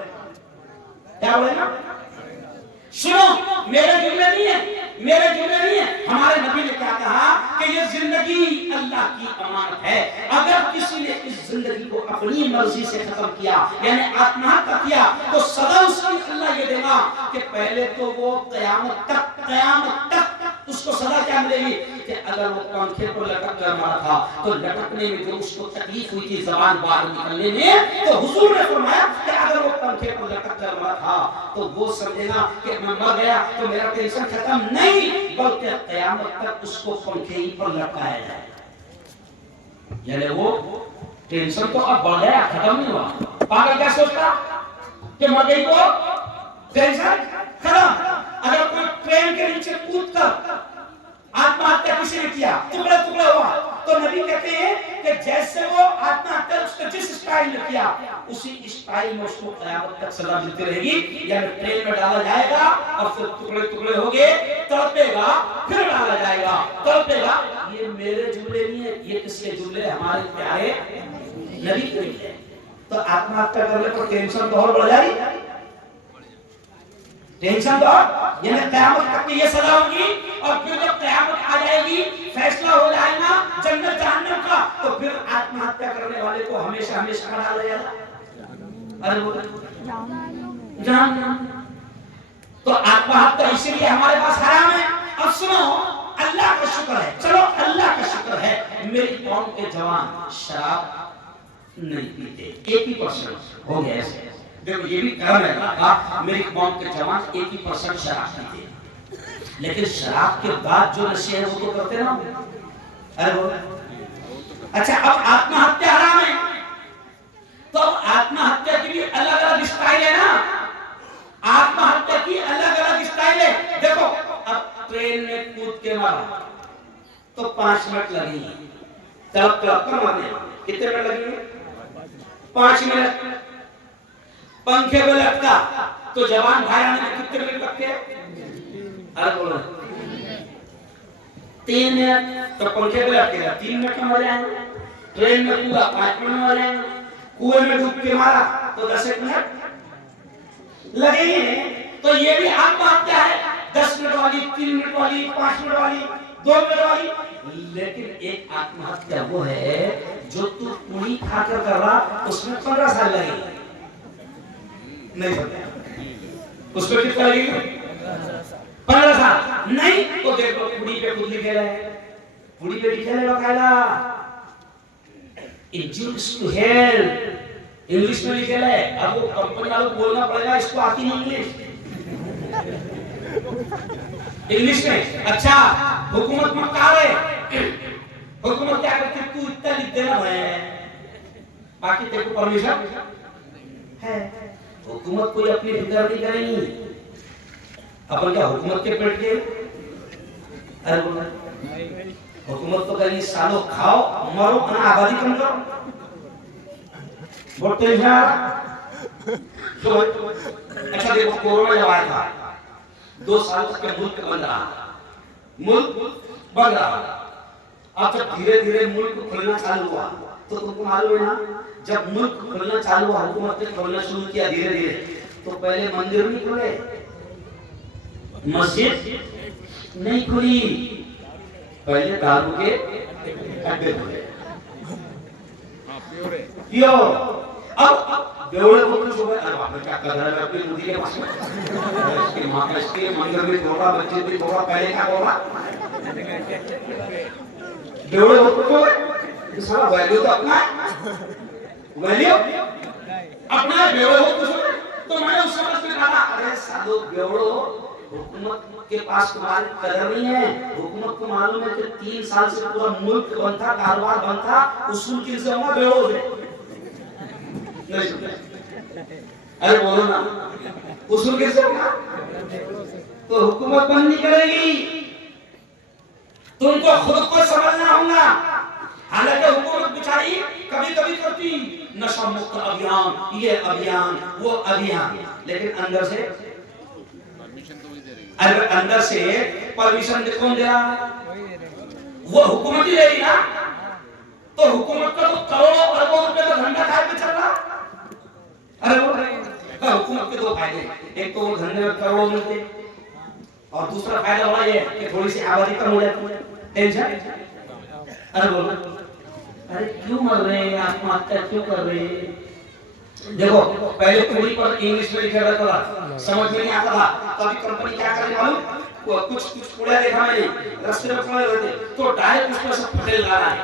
क्या बढ़ेगा? सुनो मेरे जुमले नहीं है, हमारे नबी ने क्या कहा कि ये जिंदगी अल्लाह की अमानत है। अगर किसी ने इस जिंदगी को अपनी मर्जी से खत्म किया, यानी आत्महत्या किया, तो सदा उसको अल्लाह ये देगा कि पहले तो वो कयामत तक उसको सजा क्या मिलेगी कि अगर वो पंखे पर लटक कर मरा था तो लटकने में जो उसको तकलीफ हुई थी जबान बाहर निकलने में, तो हुजूर ने फरमाया कि अगर वो पंखे पर लटक कर मरा था तो वो समझेगा कि मैं मर गया तो मेरा टेंशन खत्म नहीं, बल्कि कयामत तक उसको पंखे ही पर लटकाया जाएगा। यानी वो टेंशन तो अब बढ़ गया, खत्म नहीं हुआ। पागल क्या सोचता कि मर गई तो टेंशन खत्म। अगर कोई ट्रेन के नीचे कूद कर आत्महत्या किसी ने किया, टुकड़ा हुआ, तो नबी कहते हैं कि जैसे वो आत्महत्या उसके जिस स्टाइल में किया, उसी स्टाइल में उसको क़यामत तक सजा मिलती रहेगी। यानी ट्रेन में डाला जाएगा और फिर टुकड़े टुकड़े होंगे, तड़पेगा, फिर डाला जाएगा, तड़पेगा। ये मेरे जुमले नहीं है, ये किसके जुमले? हमारे प्यारे नबी के लिए। तो आत्महत्या करने पर टेंशन तो और बढ़ जाएगी, टेंशन तो, यानी क़यामत तक ये सजा होगी और फिर जब क़यामत आ जाएगी, फैसला हो जाएगा जन्नत जहन्नम का, तो फिर आत्महत्या करने वाले को हमेशा हमेशा का डाला जाएगा। अरे बोलो जहन्नम। तो आत्महत्या इसीलिए हमारे पास हराम है। अब सुनो, अल्लाह का शुक्र है, चलो अल्लाह का शुक्र है, मेरी कौम के जवान शराब नहीं पीते, 80% हो गया ऐसे। देखो ये भी कर्म है ना, मेरी कौम के जवान 80% शराब पीते, लेकिन शराब के बाद जो नशे है वो तो करते ना। अरे बोल, अच्छा अब आत्महत्या हराम है, तो अब आत्महत्या की भी अलग अलग स्टाइल है ना, आत्महत्या की अलग अलग स्टाइल है। देखो अब ट्रेन में कूद के मारा तो 5 मिनट लगेंगे, तड़प तड़प कर मारने कितने मिनट लगेंगे? 5 मिनट। पंखे में लटका तो जवान भाई आने में कितने मिनट लगते हैं? अरे बोलो 3 मिनट। तो पंखे में लटकेगा 3 मिनट में मर जाएंगे, ट्रेन में कूदा 5 मिनट में मर जाएंगे, कुएं में डूब के मारा तो 10 मिनट लगेंगे। तो ये भी आत्महत्या है, 10 मिनट वाली, 3 मिनट वाली, 5 मिनट वाली, 2 मिनट वाली। लेकिन एक आत्महत्या वो है जो तू पूरी खाकर कर रहा, उसमें 15 साल लगेंगे। नहीं पता उसमें कितना लगेगा? 15 साल। नहीं तो देखो पूरी पे खुद लिखे रहे, पूरी पे लिखे रहे बकायदा इंजुरियस टू हेल्थ, इंग्लिश में लिखे रहे। अब वो कंपनी वालों को बोलना पड़ेगा, इसको आती नहीं इंग्लिश, इंग्लिश में। अच्छा हुकूमत में कहा है, हुकूमत क्या करती है? तू इतना लिख देना है, बाकी तेरे को परमिशन है। हुकूमत कोई अपनी फिक्र नहीं करेगी, अपन क्या हुकूमत के पेट के? अरे बोला हुकूमत तो कहेगी सालों खाओ मरो अपना आबादी कम करो, बहुत टेंशन। अच्छा देखो कोरोना जब आया था 2 साल तक मुल्क बंद रहा, मुल्क बंद रहा। अब जब धीरे धीरे मुल्क खुलना चालू हुआ तो तुमको मालूम है ना, जब मुल्क खुलना चालू हुआ, हुकूमत ने खोलना शुरू किया धीरे धीरे, तो पहले मंदिर नहीं खुले, मस्जिद नहीं खुली, पहले दारू के अड्डे खुले। क्यों? अब बेवड़े को कुछ हो गया, अरे बाप रे क्या कर रहा है अपनी नदी के पास में, इसकी मां का इसके मंदिर में थोड़ा, मस्जिद भी थोड़ा, पहले क्या होगा? बेवड़े को कुछ हो गया, सारा वैल्यू तो अपना है, वैल्यू अपना बेवड़े हो कुछ हो। तो मैंने उस समझ में कहा अरे सालो बेवड़ो, हुकूमत के पास तुम्हारी कदर नहीं है, हुकूमत को मालूम है कि 3 साल से पूरा मुल्क बंद था, कारोबार बंद था, उसूल किनसे होगा? बेवड़ो से। अरे बोलो ना, उसूल किनसे होगा? तो हुकूमत बंद नहीं करेगी, तुमको खुद को समझना होगा। हालांकि हुकूमत बेचारी कभी कभी करती नशा मुक्त अभियान, ये अभियान, वो अभियान, लेकिन अंदर से अगर अंदर से परमिशन कौन दे रहा? वो हुकूमत ही दे रही ना। तो हुकूमत का तो करोड़ों अरबों रुपए का धंधा खाए पे चल रहा। अरे वो हुकूमत के 2 फायदे, एक तो वो धंधे में करोड़ों मिलते, और दूसरा फायदा हुआ ये कि थोड़ी सी आबादी कम हो जाती है, टेंशन। अरे बोलो अरे क्यों मर रहे हैं, आत्महत्या क्यों कर रहे हैं? देखो पहले पूरी पर इंग्लिश में लिखा रहता था, समझ में नहीं आता था, तभी कंपनी क्या करे मालूम? कुछ कूड़ा देखा मैंने रास्ते में खड़े रहते, तो डायरेक्ट उस पर सब पटेल ला रहा है,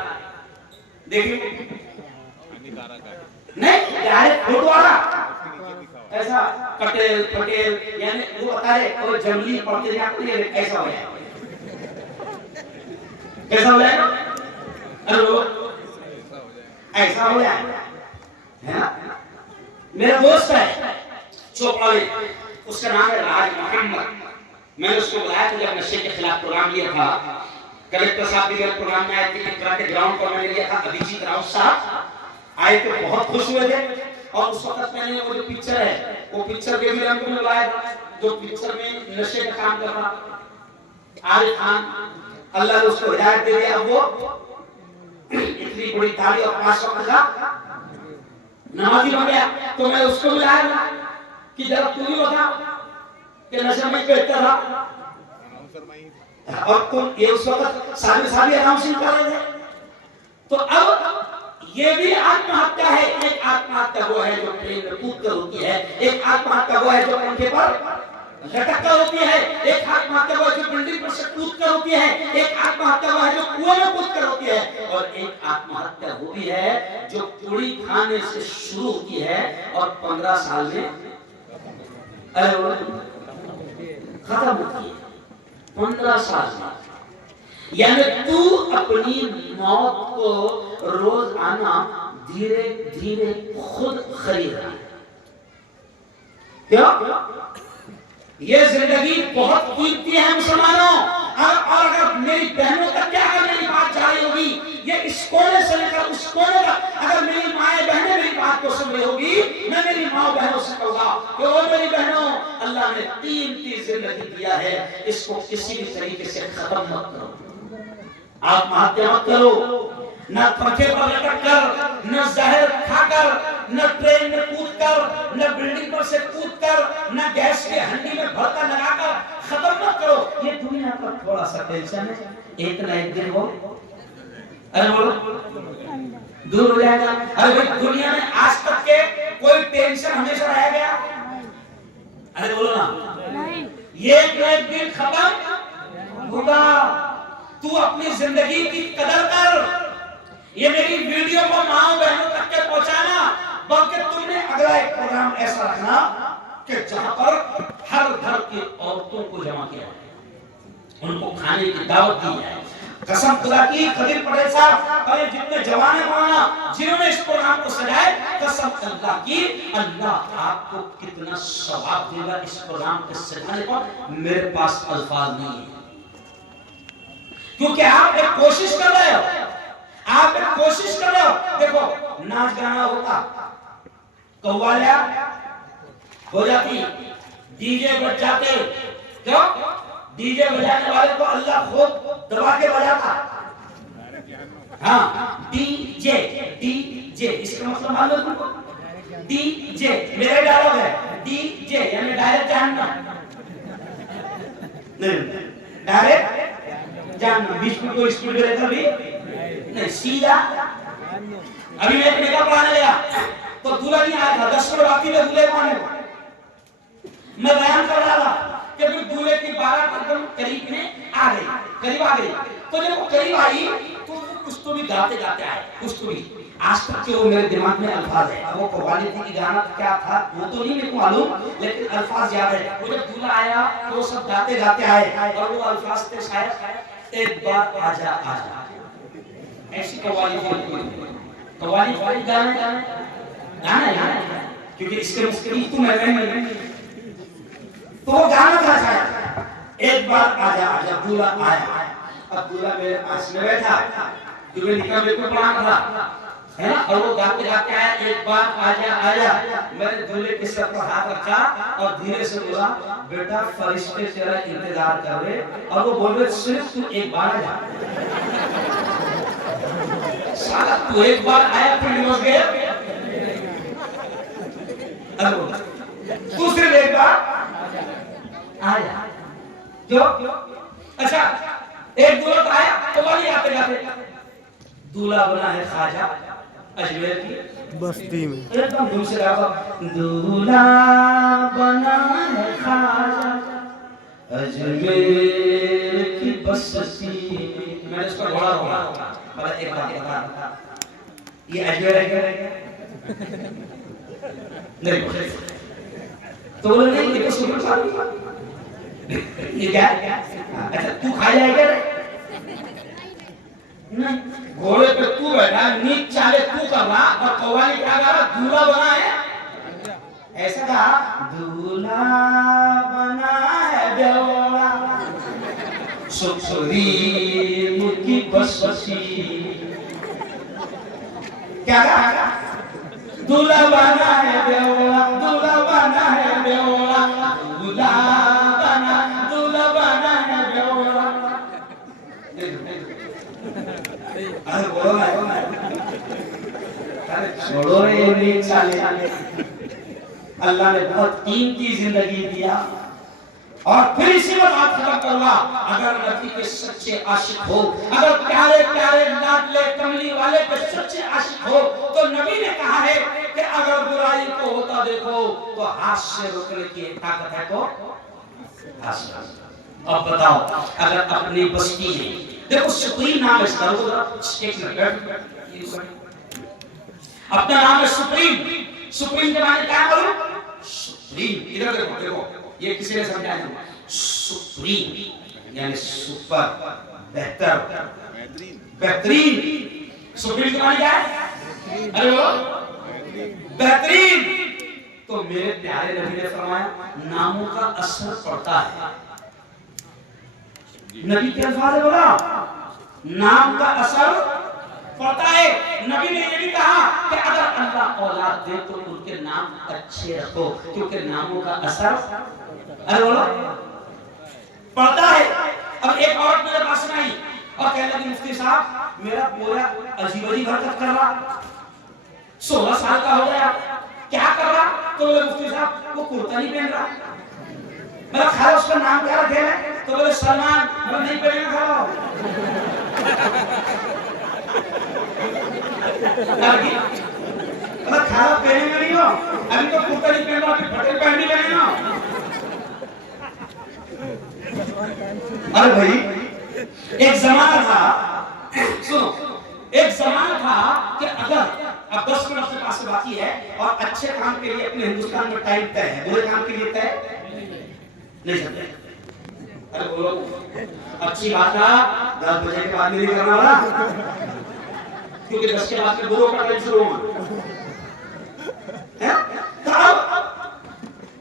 देखिए नहीं डायरेक्ट फोटो आ रहा ऐसा पटेल पटेल, यानी वो बता रहे और जंगली पढ़ते जाते हैं ऐसा हो जाए, कैसा हो जाएगा? अरे ऐसा हो जाए है ना। मेरा दोस्त है चोपड़ा में, उसका नाम है राज मोहम्मद। मैंने उसको बुलाया तो जब नशे के खिलाफ प्रोग्राम लिया था, कलेक्टर साहब भी मेरे प्रोग्राम में आए थे, इकरा के ग्राउंड पर मैंने लिया था, अभिजीत राउत साहब आए तो बहुत खुश हुए थे। और उस वक्त मैंने वो जो पिक्चर है, वो पिक्चर के भी हमको बुलाया था, जो पिक्चर में नशे का काम कर रहा आरिफ खान, अल्लाह ने उसको हिदायत दे दिया। अब वो इतनी बड़ी ताली और 5 वक्त का नमाजी बन गया। तो मैं उसको बुलाया ना कि जरा तू ही बता कि नशा में कहता रहा और तुम ये उस वक्त सारी अनाउंसिंग कर रहे थे। तो अब ये भी आत्महत्या है। एक आत्महत्या वो है जो ट्रेन में कूद कर होती है, एक आत्महत्या वो है जो पंखे पर लटक कर होती है, एक आत्महत्या वो है जो बिल्डिंग पर से कूद कर होती है, एक आत्महत्या वो है जो कुएं में कूद कर होती है, और एक आत्महत्या वो भी है जो पूरी खाने से शुरू होती है और 15 साल में खत्म होती है। 15 साल में। यानी तू अपनी मौत को रोजाना धीरे धीरे खुद खरीद रहा है। क्यों? ये जिंदगी बहुत कीमती है मुसलमानों। और अगर मेरी बहनों तक क्या अगर मेरी बात जा रही होगी, ये इस कोने से लेकर उस कोने तक अगर मेरी माएं बहनें मेरी बात को सुन रही होगी, मैं मेरी माँ बहनों से कहूंगा कि ओ मेरी बहनों, अल्लाह ने कीमती जिंदगी दिया है, इसको किसी भी तरीके से खत्म मत करो, आत्महत्या मत करो। न पंखे पर लटक कर, न जहर खाकर, न ट्रेन में कूद कर, न बिल्डिंग पर से कूद कर, न गैस के हंडी में भड़का लगाकर खत्म मत करो। ये दुनिया का थोड़ा सा टेंशन है, एक ना एक दिन वो अरे बोलो दूर हो जाएगा। अरे भाई दुनिया में आज तक के कोई टेंशन हमेशा रह गया? अरे बोलो ना, ये एक दिन खत्म होगा। तू अपनी जिंदगी की कदर कर। ये मेरी वीडियो को माँ बहनों तक के पहुंचाना, बल्कि तुमने अगला एक प्रोग्राम ऐसा रखना कि जहां पर हर घर की औरतों को जमा किया जाए, उनको खाने की दावत दी जाए। कसम खुदा की, खदीर पटेल साहब और जितने जवान हैं मौलाना जिन्होंने इस प्रोग्राम को सजाया, कसम अल्लाह की, अल्लाह आपको कितना सवाब देगा इस प्रोग्राम के सजाने पर। मेरे पास अल्फाज नहीं है, क्योंकि आप एक कोशिश कर रहे हो, आप एक कोशिश कर रहे हो। देखो नाच गाना होता, कव्वालियां हो जाती, डीजे बज जाते। क्यों? डीजे बजाने वाले को अल्लाह खूब दबा के बजाता। हाँ, डीजे डीजे इसका मतलब मालूम है तुमको? डीजे मेरा डायलॉग है, डीजे यानी डायरेक्ट जानना नहीं, डायरेक्ट जानना। बीच में कोई स्पीड ब्रेकर भी नहीं, सीधा। अभी मैं एक मेकअप पढ़ाने गया तो दूल्हा नहीं आया था, 10 मिनट बाकी में दूल्हे को आने को मैं बयान कर रहा था कि फिर दूल्हे की बारात एकदम करीब में आ गई, करीब आ गई। तो जब वो करीब आई तो कुछ तो भी गाते गाते आए, कुछ तो भी आज तक के वो मेरे दिमाग में अल्फाज है। अब वो कव्वाली थी कि गाना क्या था वो तो नहीं मेरे को मालूम, लेकिन अल्फाज याद है। वो जब दूल्हा आया तो वो सब गाते गाते आए और वो अल्फाज थे शायद एक बार आजा आजा, ऐसी कव्वाली थी। कव्वाली गाना गाना गाना क्योंकि इसके मुश्किल तुम है तो वो गाना था शायद एक बार आजा आजा। दूल्हा आया, अब दूल्हा मेरे पास में बैठा, दूल्हे निकल मेरे को पढ़ाना था है ना, और वो गाते गाते आया एक बार आजा आजा। मैंने दूल्हे के सर पर हाथ रखा और धीरे से बोला, बेटा फरिश्ते तेरा इंतजार कर रहे। और वो बोल रहे सिर्फ तू एक बार आजा। साला तू एक बार आया फिर निकल गया, तू सिर्फ एक बार आया। क्यों? अच्छा एक दूल्हा आया तो वाली आते जाते दूल्हा बना है ख्वाजा अजमेर की बस्ती में, एकदम धूम से गाता, दूल्हा बना है ख्वाजा अजमेर की बस्ती में। मैंने उसका बड़ा होगा एक बात, ये अजमेर है नहीं तो बोले नहीं ये तो सुपर ये क्या? अच्छा तू खा जाएगा? नहीं, घोड़े पे तू बैठा, नीच चाले तू कर रहा और कव्वाली क्या गा रहा? दूल्हा बना है ऐसा कहा, दूल्हा बना है बेवड़ा सुखरी मुर्गी बससी। क्या कहा? दूल्हा बना है बेवड़ा, दूल्हा बना है बेवड़ा, दूल्हा बना है बेवड़ा। अरे बोलो ना, अरे छोड़ो रे ये चाले। अल्लाह ने बहुत कीमती जिंदगी दिया। और फिर इसी में बात खत्म करूंगा, अगर नबी के सच्चे आशिक हो, अगर प्यारे प्यारे लाडले कमली वाले के सच्चे आशिक हो, तो नबी ने कहा है कि अगर बुराई को होता देखो तो हाथ से रोकने की ताकत है तो हाथ से। अब बताओ, अगर अपनी बस्ती में देखो सुप्रीम नाम है, अपना नाम है सुप्रीम। सुप्रीम के माने क्या करो? सुप्रीम। इधर देखो, देखो ये किसी ने समझाया? सुप्रीम यानी सुपर, बेहतर, बेहतरीन। सुप्रीम के माने क्या है? अरे वो बेहतरीन। तो मेरे प्यारे नबी ने फरमाया नामों का असर पड़ता है। नबी के अल्फाज बोला नाम का असर पड़ता है। नबी ने ये भी कहा कि अगर अल्लाह औलाद दे तो उनके नाम अच्छे रखो, क्योंकि नामों का असर अरे बोलो पड़ता है। अब एक औरत मेरे पास आई और कहने लगी मुफ्ती साहब मेरा पूरा अजीब अजीब हरकत कर रहा, 16 साल का हो गया, क्या कर रहा? तो बोले मुफ्ती साहब वो कुर्ता नहीं पहन रहा। मेरा ख्याल उसका नाम क्या रखे है? तो बोले सलमान। मैं नहीं पहनेगा खाओ। खाना पहनेगा नहीं हो, अभी तो कुर्ता नहीं पहन रहा, पटेल पहन नहीं पहनेगा। अरे भाई एक जमाना था, सुनो, एक जमाना था कि अगर अब 10 मिनट से पास बाकी है और अच्छे काम के लिए अपने हिंदुस्तान में टाइम तय है, बुरे काम के लिए तय नहीं सकते। अरे बोलो अच्छी बात है, 10 बजे के बाद नहीं करना वाला, क्योंकि 10 के बाद बुरों का टाइम शुरू होगा।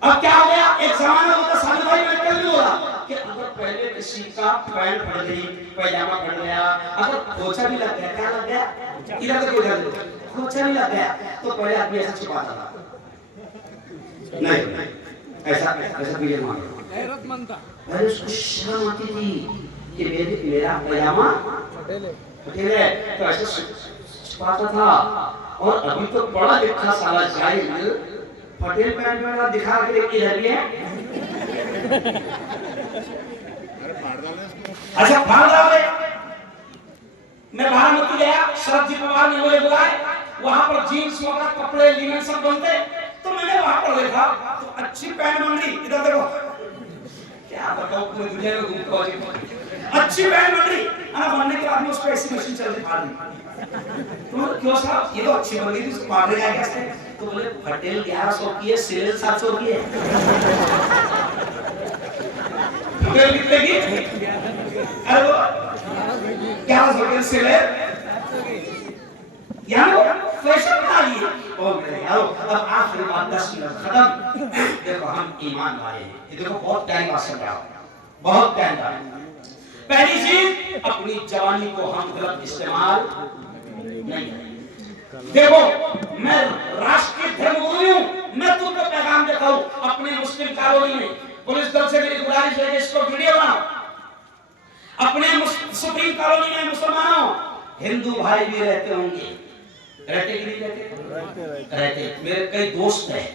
अब क्या हो गया? एक जमाना होता साधु भाई में क्या हो रहा कि अगर पहले किसी का पैंट फट गई, पैजामा फट गया, अगर खोचा भी लग गया, क्या लग गया? इधर तो इधर खोचा भी लग गया, तो पहले आदमी ऐसा छुपाता था। नहीं ऐसा ऐसा भी मानो गैरतमंद था। अरे उसको शर्म आती थी कि मेरा पैजामा फटे है, तो ऐसा छुपाता था। और अभी तो बड़ा लिखा साला जाहिल पटेल पैंट में दिखा के इधर भी है। अच्छा फाड़ डाले। मैं बारामती गया, शरद जी पवार ने मुझे बुलाए, वहां पर जीन्स वगैरह कपड़े लिनन सब बनते, तो मैंने वहां पर देखा तो अच्छी पैंट बन रही। इधर देखो, क्या बताओ पूरी दुनिया में घूमता हूं, अच्छी पैंट बन रही है बनने के बाद में उसको ऐसी मशीन चल रही फाड़ दी। तो क्यों साहब ये तो अच्छी बन गई थी, उसको फाड़ देगा कैसे? तो बोले पटेल 1100 की है, सिरेल 700 की है। पटेल कितने की? अरे वो 1100 की सिरेल, यानी फैशन बना लिए। और मेरे यारो अब आखिरी बात 10 मिनट खत्म। देखो हम ईमान वाले हैं, ये देखो बहुत टाइम बात समझ रहा हूं, बहुत टाइम बात। पहली चीज अपनी जवानी को हम गलत इस्तेमाल नहीं करें। देखो मैं राष्ट्रीय धर्मगुरु हूं, मैं तुमको पैगाम देता हूं अपने मुस्लिम कॉलोनी में। पुलिस दल से मेरी गुजारिश है कि इसको वीडियो बनाओ। अपने सुप्रीम कॉलोनी में मुसलमानों हिंदू भाई भी रहते होंगे, रहते कि नहीं रहते? रहते। मेरे कई दोस्त हैं,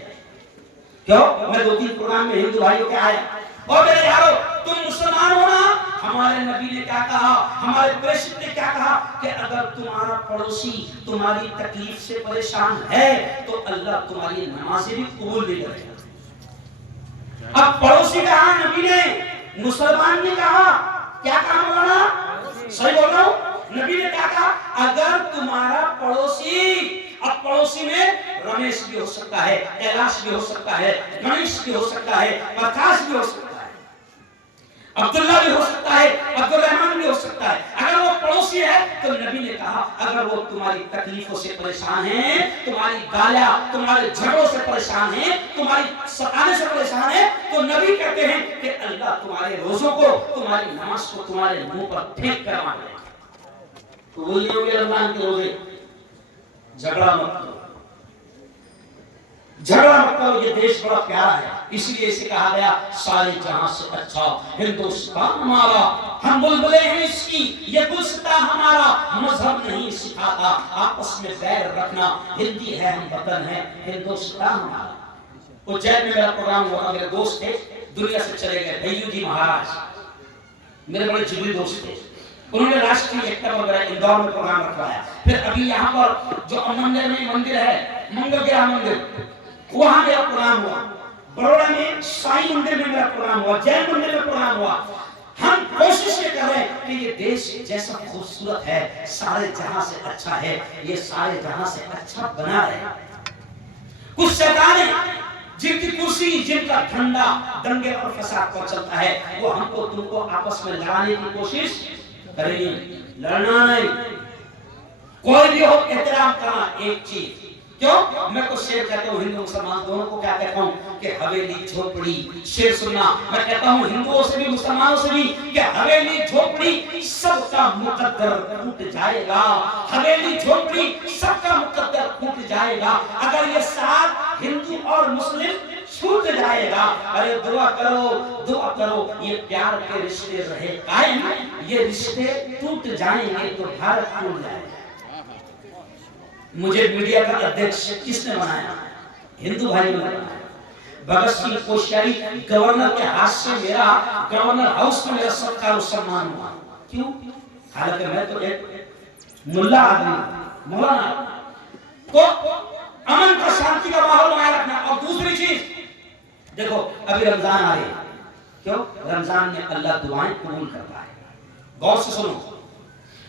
क्यों मैं 2-3 प्रोग्राम में हिंदू भाइयों के आया। और मेरे यारो तुम मुसलमान हो ना, हमारे नबी ने क्या कहा, हमारे प्रेषित ने क्या कहा कि अगर तुम्हारा पड़ोसी तुम्हारी तकलीफ से परेशान है तो अल्लाह तुम्हारी नमाज़ें भी कबूल नहीं करेगा। अब पड़ोसी कहा नबी ने, मुसलमान ने कहा, क्या कहा मौलाना? सही बोल रहा हूं? नबी ने क्या कहा? अगर तुम्हारा पड़ोसी, अब पड़ोसी में रमेश भी हो सकता है, कैलाश भी हो सकता है, गणेश भी हो सकता है, प्रकाश भी हो सकता है, अब्दुल्ला भी हो सकता है, अब्दुल रहमान भी हो सकता है। अगर वो पड़ोसी है तो नबी ने कहा अगर वो तुम्हारी तकलीफों से परेशान है, तुम्हारी गालियां, तुम्हारे झगड़ों से परेशान है, तुम्हारी सताने से परेशान है, तो नबी कहते हैं कि अल्लाह तुम्हारे रोजों को, तुम्हारी नमाज को तुम्हारे मुंह पर फेंक कर मार देगा। तो बोलिए होंगे रमजान के रोजे झगड़ा मत करो, झगड़ा मत करो, ये देश बड़ा प्यारा है, इसलिए इसे कहा गया सारे जहां से अच्छा हिंदुस्तान हमारा, हम बुलबुलें हैं इसकी, ये गुलसिता हमारा, मजहब नहीं सिखाता आपस में बैर रखना, हिंदी है हम वतन है हिंदुस्तान हमारा। उज्जैन में मेरा प्रोग्राम हुआ, मेरे दोस्त थे दुनिया से चले गए, भैयू जी महाराज मेरे बड़े जिगरी दोस्त थे, उन्होंने राष्ट्रीय एकता वगैरह इंदौर में प्रोग्राम रखवाया। फिर अभी यहाँ पर जो अमंदर में मंदिर है, मंगल ग्रह मंदिर, वहां मेरा प्रोग्राम हुआ। बड़ौदा में साई मंदिर में मेरा प्रोग्राम हुआ, जैन मंदिर में प्रोग्राम हुआ। हम कोशिश ये कर रहे हैं कि ये देश जैसा खूबसूरत है, सारे जहां से अच्छा है, ये सारे जहां से अच्छा बना रहे। कुछ शैतान है जिनकी कुर्सी, जिनका ठंडा दंगे और फसाद पर चलता है, वो हमको तुमको आपस में लड़ाने की कोशिश करेंगे। लड़ना नहीं, कोई भी हो एहतराम करना, एक चीज क्यों मैं तो शेर कहता हूँ, हिंदू मुसलमान दोनों को क्या कहता हूँ कि हवेली झोपड़ी, शेर सुनना, मैं कहता हूँ हिंदुओं से भी मुसलमानों से भी कि हवेली झोपड़ी सबका मुकद्दर टूट जाएगा, हवेली झोपड़ी सबका मुकद्दर टूट जाएगा अगर ये साथ हिंदू और मुस्लिम छूट जाएगा। अरे दुआ करो ये प्यार के रिश्ते रहे कायम, ये रिश्ते टूट जाएंगे तो भारत टूट जाएगा। मुझे मीडिया का अध्यक्ष किसने बनाया? हिंदू भाई ने बनाया। भगत सिंह कोश्यारी गवर्नर के हाथ से मेरा गवर्नर हाउस में मेरा सत्कार और सम्मान हुआ। क्यों? हालांकि मैं तो एक मुल्ला आदमी, मौलाना को अमन का शांति का माहौल बनाए रखना। और दूसरी चीज देखो, अभी रमजान आ रही है, क्यों? रमजान में अल्लाह दुआएं कबूल करता है। गौर से सुनो,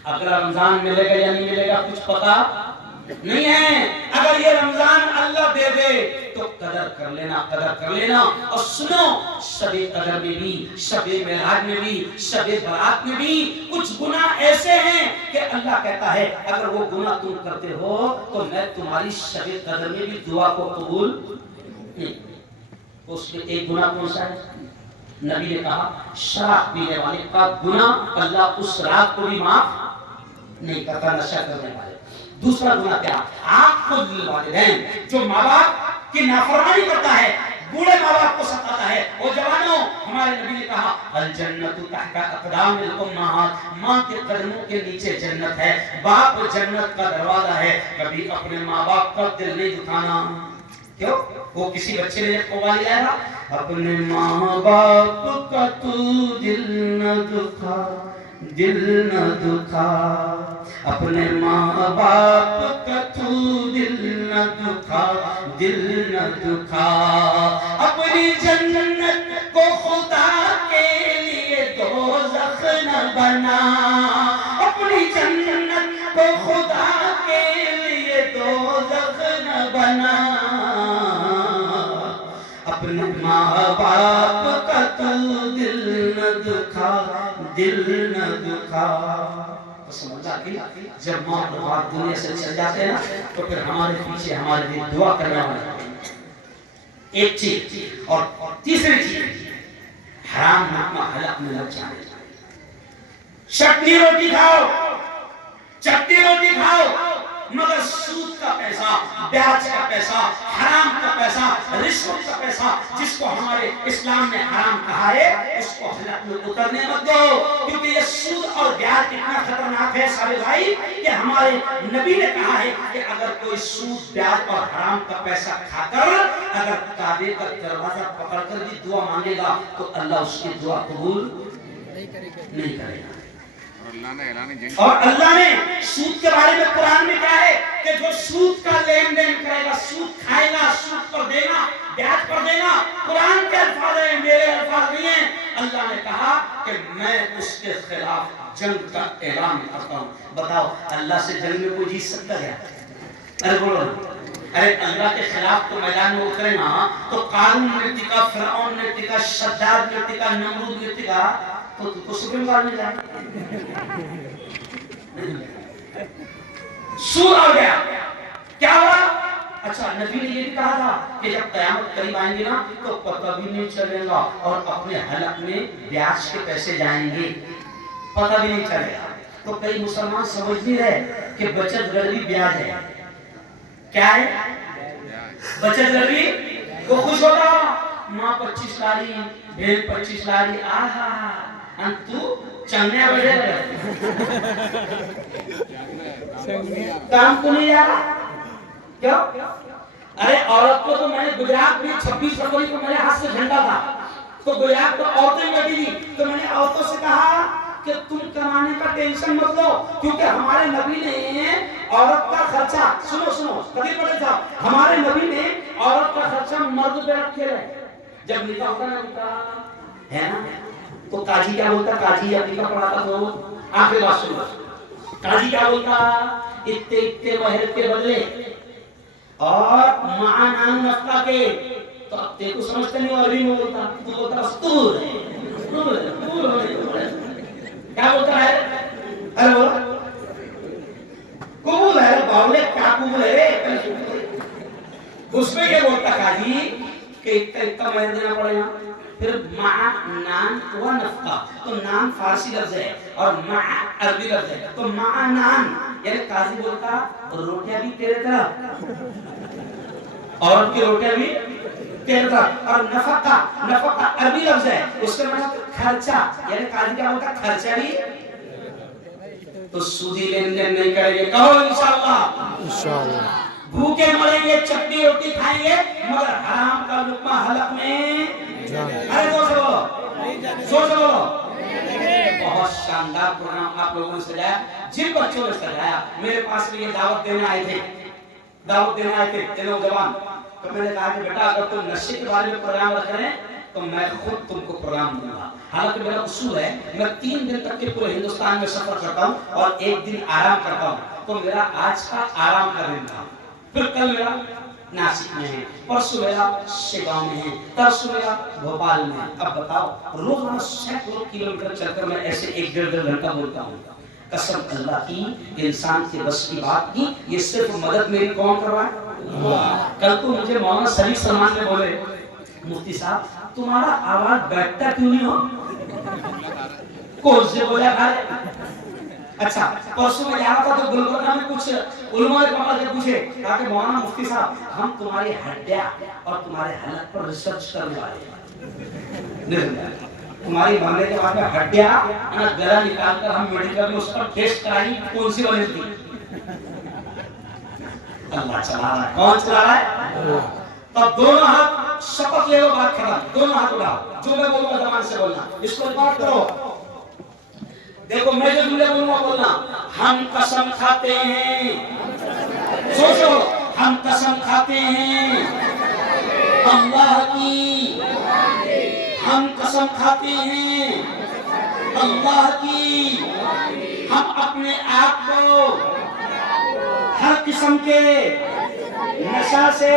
अगर रमजान मिलेगा या नहीं मिलेगा कुछ पता नहीं है। अगर ये रमजान अल्लाह दे दे तो कदर कर लेना। और सुनो, शबे कदर में भी, शबे मेराज में भी, शबे बारात में भी कुछ गुनाह ऐसे हैं कि अल्लाह कहता है अगर वो गुनाह तुम करते हो तो मैं तुम्हारी शबे कदर में भी दुआ को कबूल नहीं। उसमें एक गुनाह कौन सा है? नबी ने कहा शराब पीने वाले का गुनाह अल्लाह उस रात को भी माफ नहीं करता, नशा करने वाले। दूसरा गुनाह क्या? आँख को वालिदैन, जो माँ बाप की नाफरमानी करता है, बूढ़े माँ बाप को सताता है। और जवानों, हमारे नबी ने कहा अल जन्नतु तहता अक़दामिल उम्महात, माँ के कदमों के नीचे जन्नत है। बाप जन्नत का दरवाजा है, कभी अपने माँ बाप का दिल नहीं दुखाना। क्यों? वो किसी बच्चे ने जब कौवा लिया था, अपने माँ बाप का तू दिल न दुखा, दिल न दुखा, अपने माँ बाप का तू दिल न दुखा, दिल न दुखा, अपनी जन्नत को खुदा के लिए दोज़ख न बना, अपनी जन्नत को खुदा के लिए दोज़ख न बना, अपने माँ बाप का तू दिल न दुखा, दिल न दुखा। तो समझा कि जब माँ बाप दुनिया से चल जाते हैं ना, तो फिर हमारे पीछे हमारे लिए दुआ करना होगा। एक चीज। और तीसरी चीज, हराम लुकमा हलक में लग जाने। चटनी रोटी खाओ, मगर सूद का पैसा, ब्याज का पैसा, हराम का पैसा, रिश्वत का पैसा, जिसको हमारे इस्लाम ने हराम कहा है, उसको हलक में उतरने मत दो। क्योंकि ये सूद और ब्याज इतना खतरनाक है सारे भाई कि हमारे नबी ने कहा है कि अगर कोई सूद, ब्याज और हराम का पैसा खाकर अगर काबे का दरवाजा पकड़कर भी दुआ मांगेगा तो अल्लाह उसकी दुआ कबूल नहीं करेगा। और अल्लाह ने सूद के बारे में कुरान में क्या है कि जो सूद का लेन देन करेगा, सूद खाएगा, सूद पर देगा, ब्याज पर देगा, कुरान के अल्फाज हैं, मेरे अल्फाज नहीं हैं। अल्लाह ने कहा कि मैं उसके खिलाफ जंग का ऐलान करता हूँ। बताओ, अल्लाह से जंग में कोई जीत सकता है? अरे बोलो, अरे अल्लाह के खिलाफ तो मैदान में उतरे ना तो कारून ने टिका, फिरौन ने टिका, शद्दाद ने टिका, नमरूद ने टिका, तो सुप्रीम कोर्ट में जाए। सूद आ गया, क्या हुआ? अच्छा, नबी ने ये भी कहा था कि जब कयामत करीब आएंगे ना तो पता भी नहीं चलेगा और अपने हलक में ब्याज के पैसे जाएंगे, पता भी नहीं चलेगा। तो कई मुसलमान समझ नहीं रहे कि बचत घर भी ब्याज है। क्या है? बचत जरूरी वो खुश होगा, माँ 25 लाड़ी, बहन 25 लाड़ी, आहा और तू चंगने बजे काम को नहीं आ रहा क्यों? अरे औरत को तो मैंने गुजरात में 26 फरवरी को मेरे हाथ से झंडा था, तो गुजरात तो औरतें बैठी थी, तो मैंने औरतों से कहा कि तुम कमाने का टेंशन मत लो, क्योंकि हमारे नबी ने औरत का खर्चा, सुनो सुनो कभी पढ़े साहब, हमारे नबी ने औरत का खर्चा मर्द पे रखे है। जब निकाह होता है ना, तो काजी क्या बोलता, काजी जब निकाह पढ़ाता तो आखिरी बात सुनो, काजी क्या बोलता, इतने इतने महर के बदले और महानान नफ्का के, तो अब तेरे समझते नहीं, अरबी में बोलता, तू बोलता स्तूर क्या बोलता है, अरे बोला कबूल है, बावले क्या कबूल है, उसमें क्या बोलता काजी कि इतना इतना महर देना पड़ेगा, फिर मा नान व नफ्का, तो नान फारसी लफ्ज है और मा अरबी लफ्ज है, तो मा नान यानी काजी बोलता रोटियां भी तेरे तरफ और की रोटियां भी तेरे तरफ, और नफका, नफका अरबी लफ्ज है, उसका मतलब खर्चा, यानी काजी क्या बोलता खर्चा भी, तो सूदी लेन देन नहीं करेंगे, कहो इंशाअल्लाह, इंशाअल्लाह भूखे मरेंगे, चटनी रोटी खाएंगे, मगर हराम का लुक्मा हलक में, अरे जोर से बोलो, जोर से बोलो। बहुत शानदार प्रोग्राम आप लोगों ने सजाया, जिन बच्चों ने सजाया, मेरे पास भी ये दावत देने आए थे नौजवान, तो मैंने कहा कि बेटा अगर तुम नशे के बारे में प्रोग्राम रख रहे हैं तो मैं खुद तुमको प्रोग्राम दूंगा। हालांकि मेरा उसूल है, मैं 3 दिन तक के पूरे हिंदुस्तान में सफर करता हूँ और 1 दिन आराम करता हूँ, तो मेरा आज का आराम का दिन था, फिर कल मेरा नासिक में है, परसों मेरा शिगांव में है, तरसों मेरा भोपाल में है। अब बताओ रोजाना सैकड़ों किलोमीटर चलकर मैं ऐसे 1-1.5 घंटा बोलता हूँ, कसम अल्लाह की, इंसान के बस की बात की, ये सिर्फ मदद मेरी कौन करवाए? कल तो मुझे मौलाना शरीफ सलमान ने बोले, मुफ्ती साहब तुम्हारा आवाज बैठता क्यों नहीं हो, कौन से बोला भाई? अच्छा परसों में जा रहा था तो गुलबर्गा में कुछ उलमा ने पापा से पूछे, कहा कि मौलाना मुफ्ती साहब हम तुम्हारी हड्डियां और तुम्हारे हलक पर रिसर्च करने वाले हैं, तुम्हारी मरने के बाद में हड्डियां गला निकाल कर हम मेडिकल में उस पर टेस्ट कराएंगे कौन सी बनी थी। अल्लाह चला रहा है, कौन चला रहा है? तब दोनों हाथ शपथ ले लो, बात खत्म, दोनों हाथ उठाओ, जो मैं बोलूंगा जबान से बोलना, इसको बात करो। देखो मैं जो जुमले बोलूंगा बोलना, हम कसम खाते हैं, सोचो हम कसम खाते हैं अल्लाह की, हम कसम खाते हैं अल्लाह की, हम अपने आप को हर किस्म के नशा से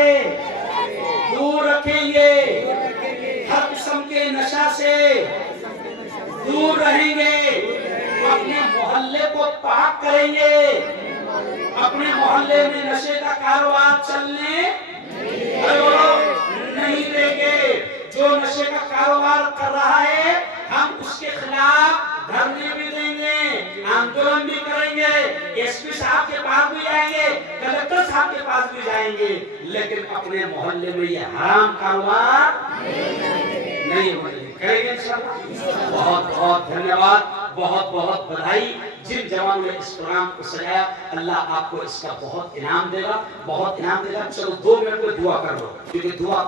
दूर रखेंगे, हर किस्म के नशा से दूर रहेंगे, अपने मोहल्ले को पाक करेंगे, अपने मोहल्ले में नशे का कारोबार चलने नहीं देंगे, जो नशे का कारोबार कर रहा है हम उसके खिलाफ धरने भी देंगे, आंदोलन भी करेंगे, एसपी साहब के पास भी जाएंगे, कलेक्टर साहब के पास भी जाएंगे, लेकिन अपने मोहल्ले में ये हराम कारोबार नहीं करेंगे इंशाअल्लाह। बहुत बहुत धन्यवाद, बहुत बहुत बधाई जिन जवानों ने इस प्रोग्राम को सजाया, अल्लाह आपको इसका बहुत इनाम देगा, बहुत इनाम देगा। चलो 2 मिनट में दुआ कर लो, क्योंकि दुआ